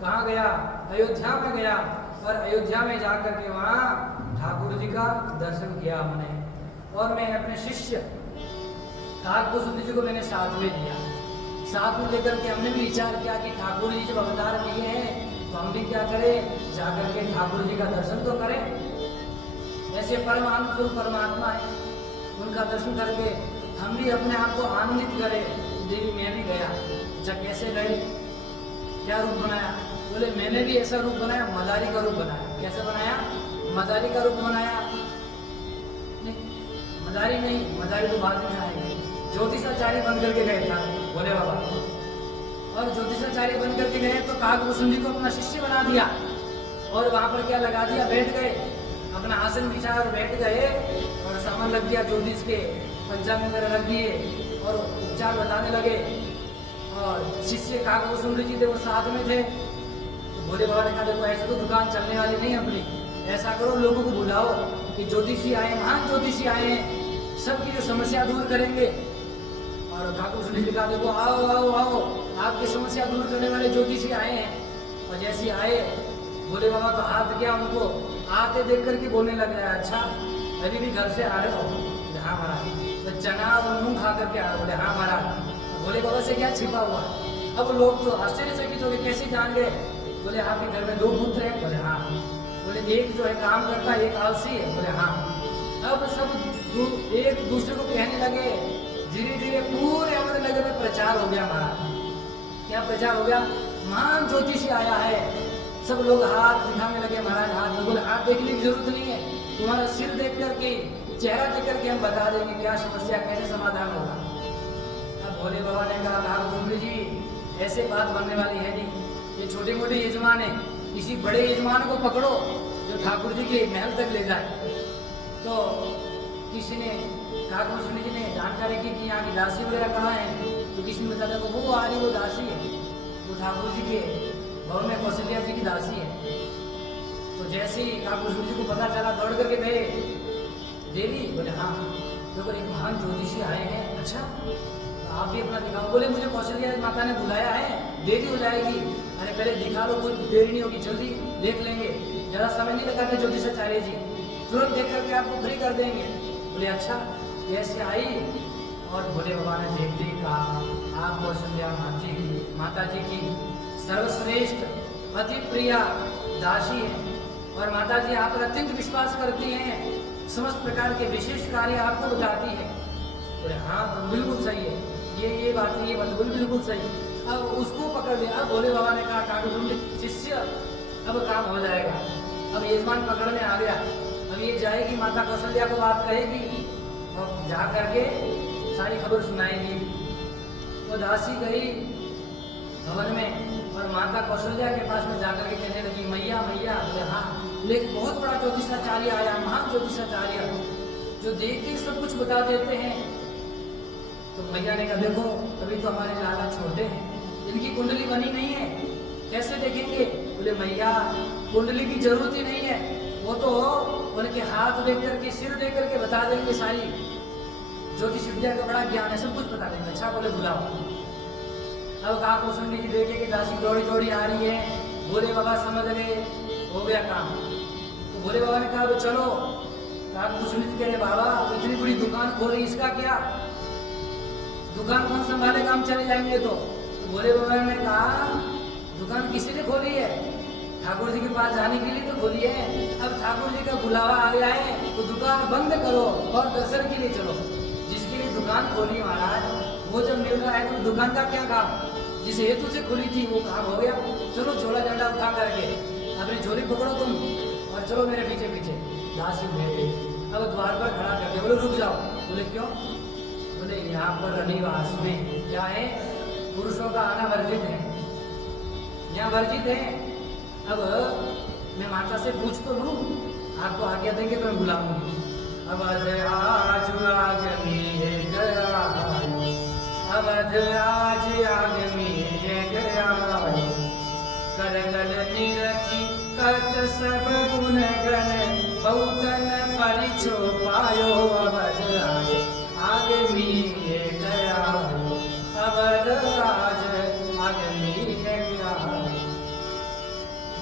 कहाँ गया? अयोध्या में गया। और अयोध्या में जाकर के वहाँ ठाकुर जी का दर्शन किया हमने। और मैं अपने शिष्य काकभूषुंडी जी को मैंने साथ में लिया। साथ में लेकर के हमने भी विचार किया कि ठाकुर जी जब अवतार लिए हैं तो हम भी क्या करें, जाकर के ठाकुर जी का दर्शन तो करें। ऐसे परमात्मा स्वरूप परमात्मा है, उनका दर्शन करके हम भी अपने आप को आनंदित करें। देवी मैं भी गया। अच्छा कैसे गए, क्या रूप बनाया? बोले मैंने भी ऐसा रूप बनाया, मदारी का रूप बनाया। कैसे बनाया? मदारी का रूप बनाया। नहीं मदारी नहीं, मदारी तो बाद में आएंगे। ज्योतिषाचार्य बन करके गए था बोले बाबा। और ज्योतिषाचार्य बन करके गए तो काकभूषुंडी को अपना शिष्य बना दिया। और वहाँ पर क्या लगा दिया, बैठ गए, अपना आसन बिछा और बैठ गए। और सामान लग दिया ज्योतिष के, पंचांग वगैरह रख दिए और उपचार बताने लगे। और शिष्य काकभूषुंडी जी थे, वो साथ में थे। तो भोले बाबा ने कहा देखो ऐसे तो दुकान चलने वाली नहीं अपनी, ऐसा करो लोगों को बुलाओ कि ज्योतिषी आए, महान ज्योतिषी आए हैं, सबकी जो समस्या दूर करेंगे। और काकभूषुंडी जी कहा देखो आओ आओ आओ, आपकी समस्या दूर करने वाले ज्योतिषी आए हैं। और जैसे आए भोले बाबा तो हाथ किया, उनको आते देख करके बोलने लग गया अच्छा अभी भी घर से आ रहे हो? बोले हाँ महाराज। तो चना और मूंग खा करके आ रहे? बोले हाँ महाराज। भोले बाबा से क्या छिपा हुआ? अब लोग तो आश्चर्यचकित हो गए, कैसे जान गए? बोले आपके घर में 2 पुत्र हैं? बोले हाँ। बोले एक जो है काम करता है, एक आलसी है? बोले हाँ। अब सब एक दूसरे को कहने लगे। धीरे धीरे पूरे अमर नगर में प्रचार हो गया महाराज। क्या प्रचार हो गया? महान ज्योतिषी आया है। सब लोग हाथ दिखाने लगे महाराज। हाथ में बोले हाथ देखने की जरूरत नहीं है, तुम्हारा सिर देख करके, चेहरा देख करके हम बता देंगे क्या समस्या, कैसे समाधान होगा। अब भोले बाबा ने कहा सुंदर जी ऐसे बात बनने वाली है नहीं, ये छोटे मोटे यजमान है, किसी बड़े यजमान को पकड़ो जो ठाकुर जी के महल तक ले जाए। तो किसी ने ठाकुर जी ने जानकारी की कि यहाँ की दासी वगैरह कहाँ है। तो किसी ने बताया वो आ रही, वो दासी है, वो ठाकुर जी के भवन में कौशल्या जी की दासी है। तो जैसे ही ठाकुर जी को पता चला दौड़ करके गए। देवी बोले हाँ देखो एक महान ज्योतिषी आए हैं। अच्छा आप भी अपना दिखाओ। बोले मुझे कौशल्या माता ने बुलाया है, देरी हो जाएगी। अरे पहले दिखा लो, कोई देरी नहीं होगी, जल्दी देख लेंगे, ज़्यादा समय नहीं लगाते ज्योतिषाचार्य जी, तुरंत देख करके आपको फ्री कर देंगे। बोले अच्छा। ऐसे आई और भोले बाबा ने देखते ही कहा आप कौशल्या माता जी की सर्वश्रेष्ठ अति प्रिया दासी है और माता जी आप पर अत्यंत विश्वास करती हैं, समस्त प्रकार के विशिष्ट कार्य आपको बताती है। बोले हाँ बिल्कुल सही है, ये बात बिल्कुल सही। अब उसको पकड़ लिया। अब भोले बाबा ने कहा ठाकुर शिष्य अब काम हो जाएगा। अब यजमान पकड़ में आ गया। अब ये जाएगी माता कौशल्या को बात कहेगी और जा करके सारी खबर सुनाएगी। वो दासी गई भवन में और माता कौशल्या के पास में जाकर के कहने लगी मैया मैया। बोले हाँ। लेकिन बहुत बड़ा ज्योतिषाचार्य आया, महान ज्योतिषाचार्य जो देख के सब कुछ बता देते हैं। तो मैया ने कहा देखो अभी तो हमारे लाला छोटे हैं, इनकी कुंडली बनी नहीं है, कैसे देखेंगे। बोले मैया कुंडली की जरूरत ही नहीं है, वो तो उनके हाथ देख करके सिर देख करके बता देंगे, सारी ज्योतिष विद्या का बड़ा ज्ञान है, सब कुछ बता देंगे। अच्छा बोले बुलाओ। अब कहा कुसुंडी जी देखे कि दासी दौड़ी दौड़ी आ रही है। भोले बाबा समझ गए हो गया काम। तो भोले बाबा ने कहा तो चलो। कहा कुसुंडी जी कह रहे बाबा इतनी बड़ी दुकान खोली, इसका क्या, दुकान कौन संभालेगा, हम चले जाएंगे। तो भोले बाबा ने कहा दुकान किसी ने खोली है, ठाकुर जी के पास जाने के लिए तो खोली है। अब ठाकुर जी का बुलावा आ गया है तो दुकान बंद करो और दर्शन के लिए चलो। जिसके लिए दुकान खोली महाराज वो जब मिल रहा है तो दुकान का क्या काम, जिस हेतु से खुली थी वो काम हो गया। चलो झोला झंडा उठा करके अपनी झोली पकड़ो तुम और चलो मेरे पीछे पीछे। दासी भेजे अब द्वार पर खड़ा करके बोले रुक जाओ। बोले क्यों। बोले यहाँ पर रनिवास में क्या है, पुरुषों का आना वर्जित है, यहाँ वर्जित है। अब मैं माता से पूछ तो लूँ, आपको आज्ञा देंगे तो मैं बुलाऊंगी। अब आज आगमी गया, अवध आज आगमी गया, कर कल निरखी कत सब गुण गण, बहुतन परिचो पायो। अवध आज आगमी गया, अवध आज आगमी गया।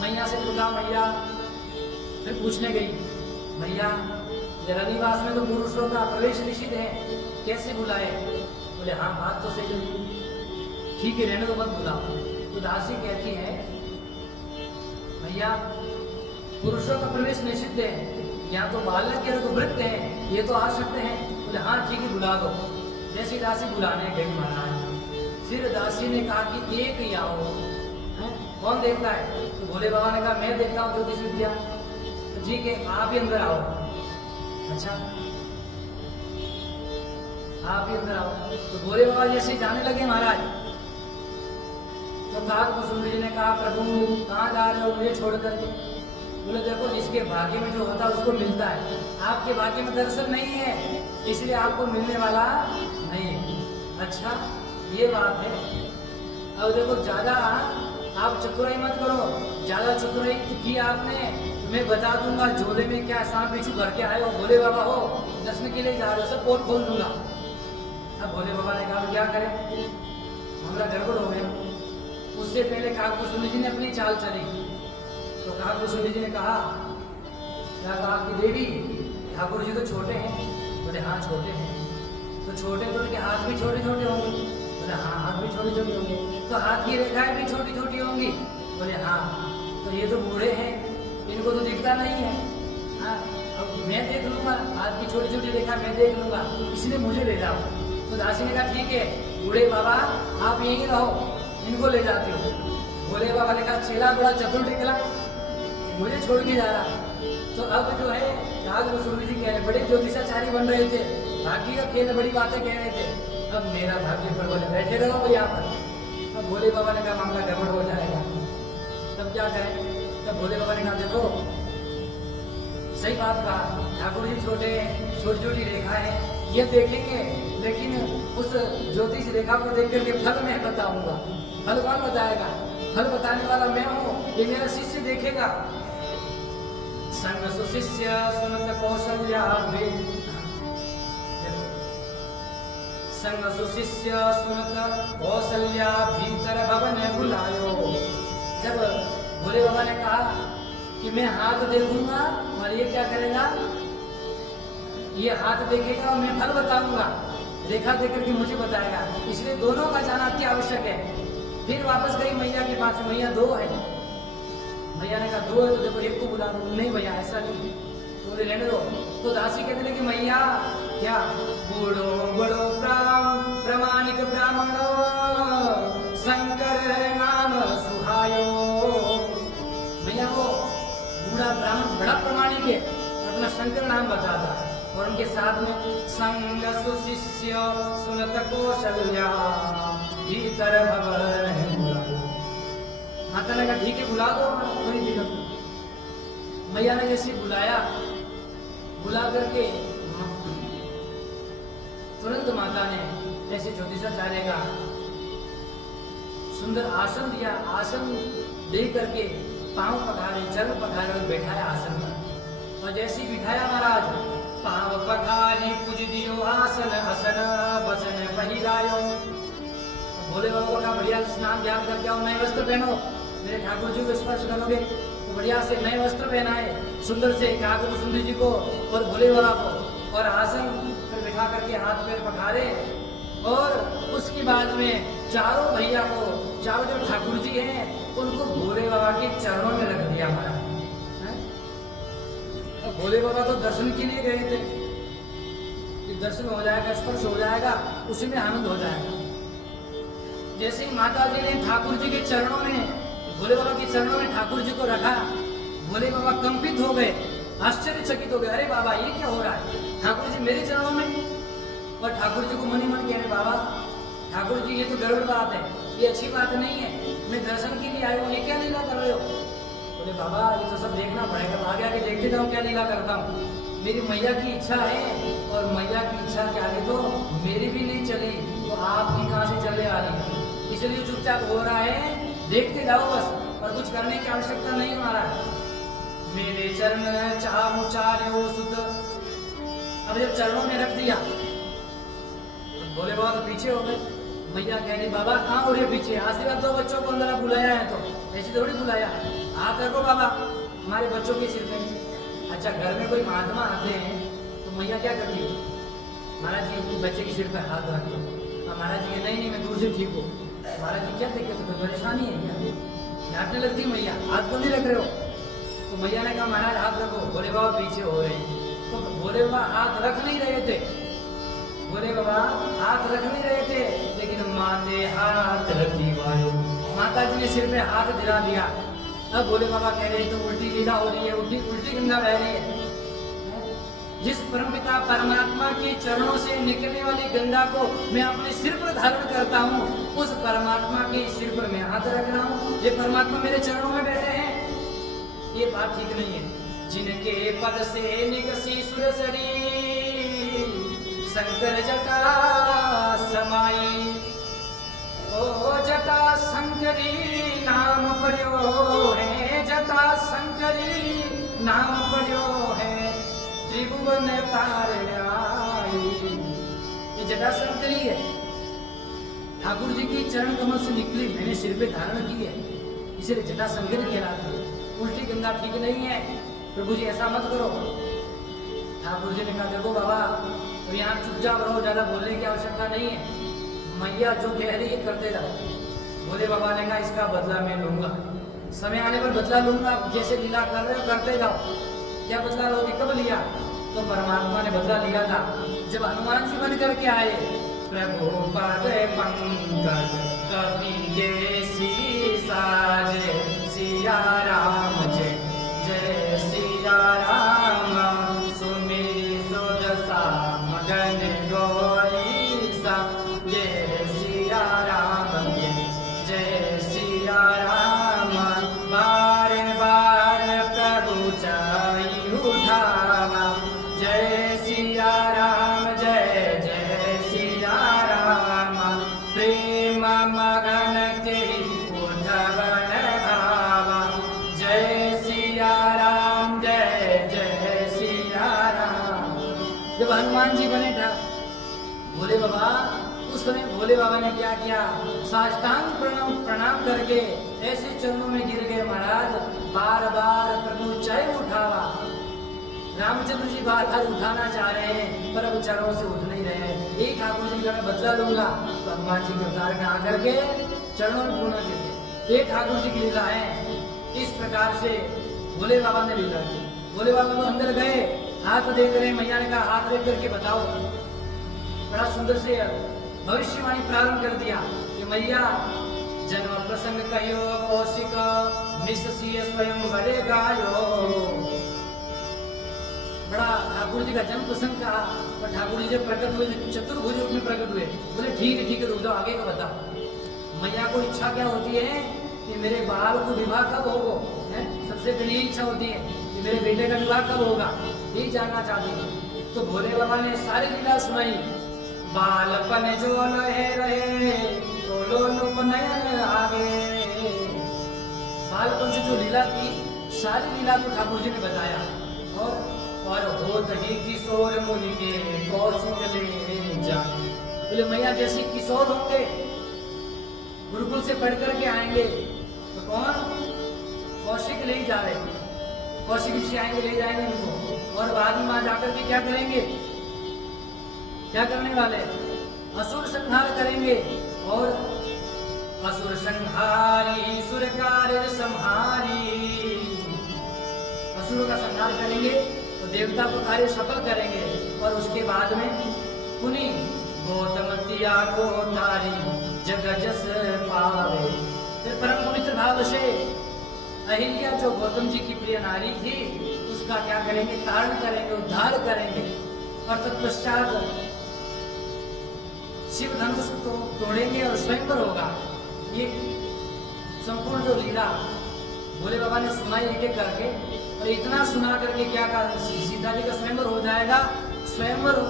मैया से पूछा मैया, फिर पूछने गई मैया रनिवास में तो पुरुषों का प्रवेश निषिद्ध है, कैसे बुलाए। बोले हाँ बात तो सही, ठीक है रहने को मत बुलाओ। तो दासी कहती है भैया पुरुषों का प्रवेश निषिद्ध है, यहाँ तो बालक के तो वृत्त हैं, ये तो आ सकते हैं। बोले हाँ ठीक है बुला दो। जैसी दासी बुलाने गई महाराज, फिर दासी ने कहा कि एक ही आओ। कौन देखता है। तो भोले बाबा ने कहा मैं देखता हूँ ज्योतिष विद्या। तो ठीक है आप ही अंदर आओ। अच्छा आप ही अंदर आओ। तो भोले बाबा जैसे जाने लगे महाराज, तो कहा कुसुंडी जी ने कहा प्रभु कहाँ जा रहे हो मुझे छोड़ करके। बोले देखो जिसके भाग्य में जो होता है उसको मिलता है, आपके भाग्य में दर्शन नहीं है इसलिए आपको मिलने वाला नहीं है। अच्छा ये बात है। अब देखो ज्यादा आप चतुराई मत करो, ज्यादा चतुराई की आपने तो मैं बता दूंगा झोले में क्या सांप बिच्छू भर के आए हो, भोले बाबा हो दर्शन के लिए जा रहे हो, सब पोल खोल दूंगा। अब भोले बाबा ने कहा क्या करें, हमारा गड़बड़ हो गया। उससे पहले काकभूषुंडी जी ने अपनी चाल चली। तो काकभूषुंडी जी ने कहा क्या कहा कि देवी ठाकुर जी तो छोटे हैं। बोले हाँ छोटे हैं। तो छोटे तो उनके हाथ भी छोटे छोटे होंगे। बोले हाँ हाथ भी छोटे छोटे होंगे। तो हाथ की रेखाएं भी छोटी छोटी होंगी। बोले हाँ। तो ये तो बूढ़े हैं, इनको तो दिखता नहीं है। हाँ, अब मैं देख लूंगा, हाथ की छोटी छोटी रेखा मैं देख लूंगा, इसलिए मुझे ले जाओ। तो दासी ने कहा ठीक है बूढ़े बाबा आप यहीं रहो, इनको ले जाती हो। भोले बाबा ने कहा चेला बड़ा चतुर निकला, मुझे छोड़ के जा रहा। तो अब जो है नाग वसूली जी कह रहे, बड़े ज्योतिषाचार्य बन रहे थे, भाग्य का खेल, बड़ी बातें कह रहे थे। अब मेरा भाग्य पर बोले बैठे रहो भाई यहाँ पर। अब भोले बाबा ने कहा मामला गड़बड़ हो जाएगा, तब क्या करें? तब भोले बाबा ने कहा देखो सही बात कहा, ठाकुर जी छोटे छोटी छोटी रेखा है ये देखेंगे, लेकिन उस ज्योतिष रेखा को देख करके फल मैं बताऊंगा। फल कौन बताएगा? फल बताने वाला मैं हूँ, ये मेरा शिष्य देखेगा। संग सुशिष्य सुनत कौशल्या संग सुशिष्य सुनत कौशल्या भीतर भवन बुलायो। जब भोले बाबा ने कहा कि मैं हाथ देखूंगा और ये क्या करेगा, ये हाथ देखेगा और मैं फल बताऊंगा, रेखा देख करके मुझे बताएगा, इसलिए दोनों का जाना अति आवश्यक है। फिर वापस गई मैया के पास, मैया दो है। भैया ने कहा दो है तो देखो एक को बुला लो। नहीं भैया ऐसा नहीं, तो बोले रहने दो। तो दासी कहते हैं कि मैया क्या बूढ़ो बड़ो प्रामाणिक ब्राह्मणो शंकर नाम सुहायो। भैया वो बूढ़ा ब्राह्मण बड़ा प्रामाणिक है, अपना शंकर नाम बताता है। और उनके साथ में संग सुशिष्य सुनत कौशल्या भीतर भवन बुलायो। माता ने कहा ठीक है बुला दो, कोई दिक्कत नहीं। मैया ने जैसे बुलाया, बुला करके तुरंत माता ने ऐसे ज्योतिषाचार्य का सुंदर आसन दिया। आसन दे करके पांव पखारे, चरण पखारे और बैठाया आसन पर। और जैसे ही बिठाया महाराज, पांव पखारी पूज दियो आसन असन बसन पहिरायो। भोले बाबा का बढ़िया स्नान ध्यान करके आओ, नए वस्त्र पहनो, मेरे ठाकुर जी को स्पर्श करोगे तो बढ़िया से नए वस्त्र पहनाए, सुंदर से ठाकुर सुंदर जी को और भोले बाबा को, और आसन पर बिठा करके हाथ पैर पखारे। और उसके बाद में चारों भैया को, चारों जो ठाकुर जी हैं उनको भोले बाबा के चरणों में रख दिया हमारा। तो भोले बाबा तो दर्शन के लिए गए थे कि दर्शन हो जाएगा, स्पर्श हो जाएगा, उसी में आनंद हो जाएगा। जैसे ही माता जी ने ठाकुर जी के चरणों में, भोले बाबा के चरणों में ठाकुर जी को रखा, भोले बाबा कंपित हो गए, आश्चर्यचकित हो गए। अरे बाबा ये क्या हो रहा है, ठाकुर जी मेरे चरणों में। और ठाकुर जी को मन ही मन कह रहे बाबा ठाकुर जी ये तो गड़बड़ बात है, ये अच्छी बात नहीं है, मैं दर्शन के लिए आया हूँ, ये क्या लीला कर रहे हो? बोले बाबा ये तो सब देखना पड़ेगा, आगे आगे देखते जाओ क्या लीला करता हूँ। मेरी मैया की इच्छा है और मैया की इच्छा के आगे तो मेरी भी नहीं चली, तो आपकी कहाँ से चले आ रही, इसलिए चुपचाप हो रहा है, देखते जाओ बस, और कुछ करने की आवश्यकता नहीं हमारा। मेरे चरण चामु चार्यो सुत। अब जब चरणों में रख दिया, भोले बाबा तो पीछे हो गए। मैया कह रही बाबा कहाँ हो रहे पीछे, आशीर्वाद दो बच्चों को, अंदर बुलाया है तो ऐसी थोड़ी बुलाया, हाथ रखो बाबा हमारे बच्चों के सिर पे। अच्छा घर में कोई महात्मा आते हैं तो मैया क्या करती है, महाराज जी बच्चे के सिर पे हाथ रख दो। महाराज जी नहीं नहीं मैं दूर से ठीक हूँ। महाराज जी क्या दिक्कत है, परेशानी है क्या? डांटने लगती मैया, हाथ क्यों नहीं रख रहे हो? तो मैया ने कहा महाराज हाथ रखो। भोले बाबा पीछे हो रहे हैं, तो भोले बाबा हाथ रख नहीं रहे थे, भोले बाबा हाथ रख नहीं रहे थे, लेकिन माते हाथ रखी वायो, माता जी ने सिर पे हाथ दिला दिया। अब भोले बाबा कह रहे तो उल्टी लीला हो रही है, उल्टी गंगा बह रही है। जिस परमपिता परमात्मा के चरणों से निकलने वाली गंगा को मैं अपने सिर पर धारण करता हूँ, उस परमात्मा के सिर पर मैं हाथ रख रहा हूँ, ये परमात्मा मेरे चरणों में बैठे हैं, ये बात ठीक नहीं है। जिनके पद से निकसी सुरसरी शंकर जटा समाई, ओ जटा शंकरी नाम पढ़ो है, जटा शंकरी नाम पढ़ो है, त्रिभुवन तारणाई। ये जटा शंकरी है, ठाकुर जी की चरण कमल से निकली, मैंने सिर पे धारण की है, इसलिए जटा शंकरी कहलाती है। उल्टी गंगा ठीक नहीं है, प्रभु जी ऐसा मत करो। ठाकुर जी ने कहा देखो बाबा तो यहाँ चुपचाप रहो, ज्यादा बोलने की आवश्यकता नहीं है, मैया जो कह रही है करते जाओ। भोले बाबा ने कहा इसका बदला मैं लूंगा, समय आने पर बदला लूंगा, जैसे लीला कर रहे हो करते जाओ। क्या बदला लोगे, कब लिया? तो परमात्मा ने बदला लिया था जब हनुमान जी बन करके आए। प्रभु पद पंकज कपि केसी साजे, सिया राम जय जय सिया राम, सुमिरि सुदशा मगन गौरीसा, जय सिया राम जय सिया राम। बार बार प्रभु चाई उठावा, जय सिया राम जय जय सिया राम। प्रेम मगन ते उद्धवन भावा, जय सिया राम जय जय सिया राम। जब हनुमान जी बने था भोले बाबा, उस समय भोले बाबा ने क्या किया, साष्टांग प्रणाम करके ऐसे चरणों में गिर गए महाराज, बार बार प्रभु चाहे उठावा। रामचंद्र जी बार बार उठाना चाह रहे हैं पर अब चरणों से उठ नहीं रहे हैं। एक ठाकुर जी का मैं बदला लूंगा, तो हनुमान जी के अवतार में आकर के चरणों में पूर्ण गिर गए। ये ठाकुर जी की लीला है। इस प्रकार से भोले बाबा ने लीला की। भोले बाबा तो अंदर गए, हाथ देख रहे, मैया ने कहा हाथ देख करके बताओ। बड़ा सुंदर से भविष्यवाणी प्रारंभ कर दिया कि मैया जन्म प्रसंग कहियो, कौशिक निश्चय स्वयं बड़े गायो। बड़ा ठाकुर जी का जन्म प्रसंग कहा, और ठाकुर जी जब प्रकट हुए चतुर्भुज रूप में प्रकट हुए, बोले ठीक है रुक जाओ, आगे का बता। मैया को इच्छा क्या होती है कि मेरे बाल को विवाह कब होगा, है सबसे पहली इच्छा होती है कि मेरे बेटे का विवाह कब होगा, यही जानना चाहती है। तो भोले बाबा ने सारी लीला सुनाई। बालपन जो लहे रहे तो लोलुप नयन आगे। बालपन से जो लीला की, सारी लीला को ठाकुर जी ने बताया। और होत ही किशोर मुनि के कौशिक ले जाए। बोले मैया जैसे किशोर होंगे, गुरुकुल से पढ़ करके आएंगे, तो कौन? कौशिक ले जा रहे, कौशिक ऋषि आएंगे, ले जाएंगे उनको, और बाद में वहां जाकर के क्या करेंगे, क्या करने वाले? असुर संहार करेंगे। और असुर संहारी सुर कार्य संहारी, असुरों का संहार करेंगे तो देवता को कार्य सफल करेंगे। और उसके बाद में पुनि गौतमतिया को तारी जग जस पावे। फिर परम पवित्र भाव से अहिल्या जो गौतम जी की प्रिय नारी थी, उसका क्या करेंगे, तारण करेंगे, उद्धार करेंगे। और तत्पश्चात शिव धनुष को तोड़ेंगे और स्वयंवर होगा। ये संपूर्ण जो लीला भोले बाबा ने सुनाई एक एक करके, और इतना सुना करके क्या कहा, सीता जी का स्वयंवर हो जाएगा। स्वयंवर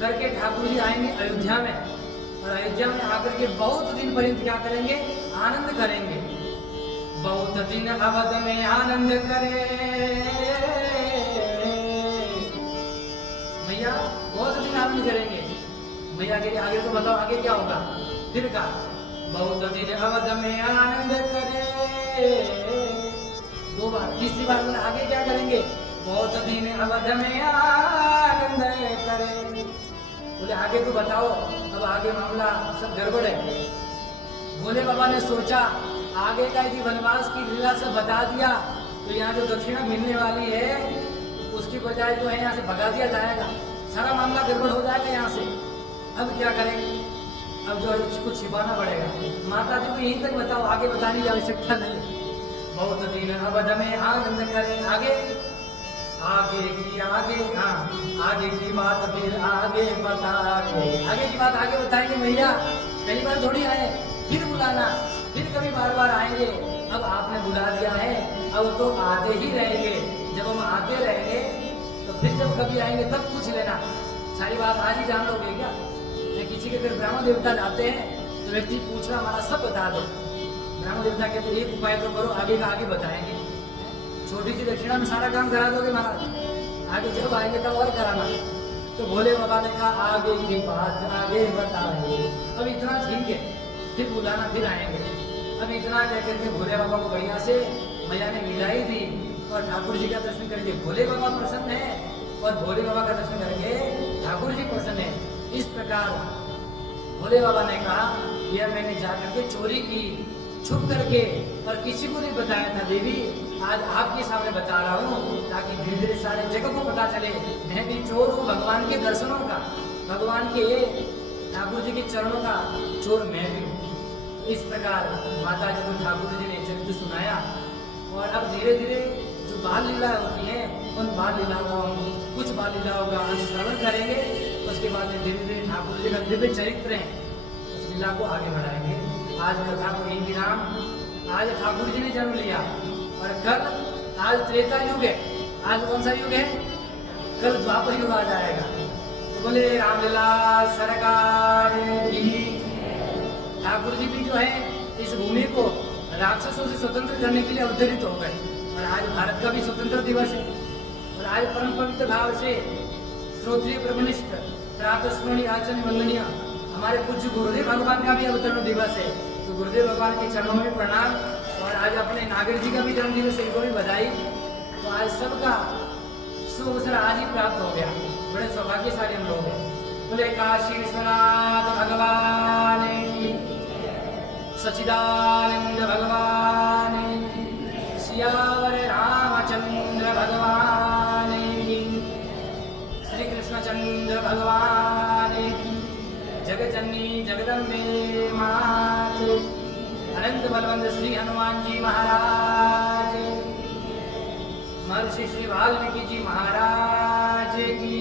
करके ठाकुर जी आएंगे अयोध्या में, और अयोध्या में आकर के बहुत दिन पर्यंत क्या करेंगे, आनंद करेंगे। बहुत दिन अवध में आनंद करे भैया, बहुत दिन आनंद करेंगे। भैया के आगे तो बताओ, आगे क्या होगा? फिर का बहुत दिन अवध में आनंद करे, दो बार, तीसरी बार बोले आगे क्या करेंगे, बहुत दिन अवध में आनंद करे। बोले आगे तो बताओ, अब आगे मामला सब गड़बड़ है। भोले बाबा ने सोचा आगे का यदि वनवास की लीला से बता दिया तो यहाँ जो दक्षिणा मिलने वाली है उसकी बजाय जो है यहाँ से भगा दिया जाएगा, सारा मामला गड़बड़ हो जाएगा यहाँ से। अब क्या करें? अब जो है उसको छिपाना पड़ेगा। माता जी को यहीं तक बताओ, आगे बताने की आवश्यकता नहीं। बहुत दिन अवध में आनंद करें, आगे आगे की आगे, हाँ आगे की बात फिर आगे बताएंगे। आगे की बात आगे बताएंगे भैया, पहली बार थोड़ी आए, फिर बुलाना, फिर कभी बार बार आएंगे। अब आपने बुला दिया है, अब तो आते ही रहेंगे। जब हम आते रहेंगे तो फिर जब कभी आएंगे तब पूछ लेना, सारी बात आज ही जान लोगे क्या? किसी के घर ब्राह्मण देवता जाते हैं तो व्यक्ति पूछ रहा हमारा सब बता दो। ब्राह्मण देवता कहते एक उपाय तो करो, आगे का आगे बताएंगे। छोटी सी दक्षिणा में सारा काम करा दोगे महाराज, आगे जब आएंगे तब और कराना। तो भोले बाबा ने कहा आगे की बात आगे बताएंगे। अब इतना ठीक है, फिर बुलाना, फिर आएंगे। अब इतना कह करके भोले बाबा को बढ़िया से मैया ने मिलाई दी, और ठाकुर जी का दर्शन करके भोले बाबा प्रसन्न है, और भोले बाबा का दर्शन करके ठाकुर जी प्रसन्न है। इस प्रकार भोले बाबा ने कहा यह मैंने जाकर के चोरी की, छुप करके, और किसी को नहीं बताया था देवी, आज आपके सामने बता रहा हूँ ताकि धीरे धीरे सारे जगह को पता चले मैं भी चोर हूँ भगवान के दर्शनों का, भगवान के ठाकुर जी के चरणों का चोर मैं भी हूँ। इस प्रकार माता जी को ठाकुर जी ने चरित्र सुनाया। और अब धीरे धीरे जो बाल लीला होती है उन बाल लीलाओं को हम कुछ बाल लीलाओं का अनुश्रवण करेंगे। उसके बाद में धीरे धीरे ठाकुर जी का दिव्य चरित्र है उस लीला को आगे बढ़ाएंगे। आज कथा को यही विराम। आज ठाकुर जी ने जन्म लिया और कल आज त्रेता युग है। आज कौन सा युग है? कल द्वापर युग आ जाएगा। तो बोले रामलीला सरकार की। ठाकुर जी भी जो है इस भूमि को राक्षसों से स्वतंत्र करने के लिए अवतरित हो गए। और आज भारत का भी स्वतंत्र दिवस है। और आज परम पवित्र भाव से श्रोत्रिय ब्रह्मनिष्ठ प्रातस्मरणीय आचरण वंदनीय हमारे पूज्य गुरुदेव भगवान का भी अवतरण दिवस है। तो गुरुदेव भगवान के चरणों में प्रणाम। और आज अपने नागर जी का भी जन्म दिवस है, इनको भी बधाई। तो आज सबका शुभ अवसर आज ही प्राप्त हो गया। बड़े सौभाग्यशाली हम लोग हैं। बोले काशी विश्वनाथ भगवान की, सच्चिदानंद भगवान की, सियावर रामचंद्र भगवान की, श्री कृष्णचंद्र भगवान की, जगजननी जगदम्बे माते, अनंत बलवंत श्री हनुमान जी महाराज, महर्षि श्री वाल्मीकि जी महाराज की,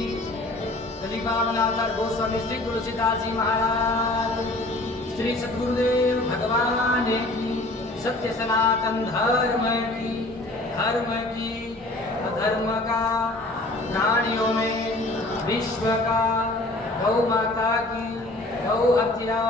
कलिकावनाकर गोस्वामी श्री तुलसीदास जी महाराज, श्री सद्गुरुदेव भगवान की, सत्य सनातन धर्म की, अधर्म का, प्राणियों में, विश्व का, गौ माता की, गौ हत्या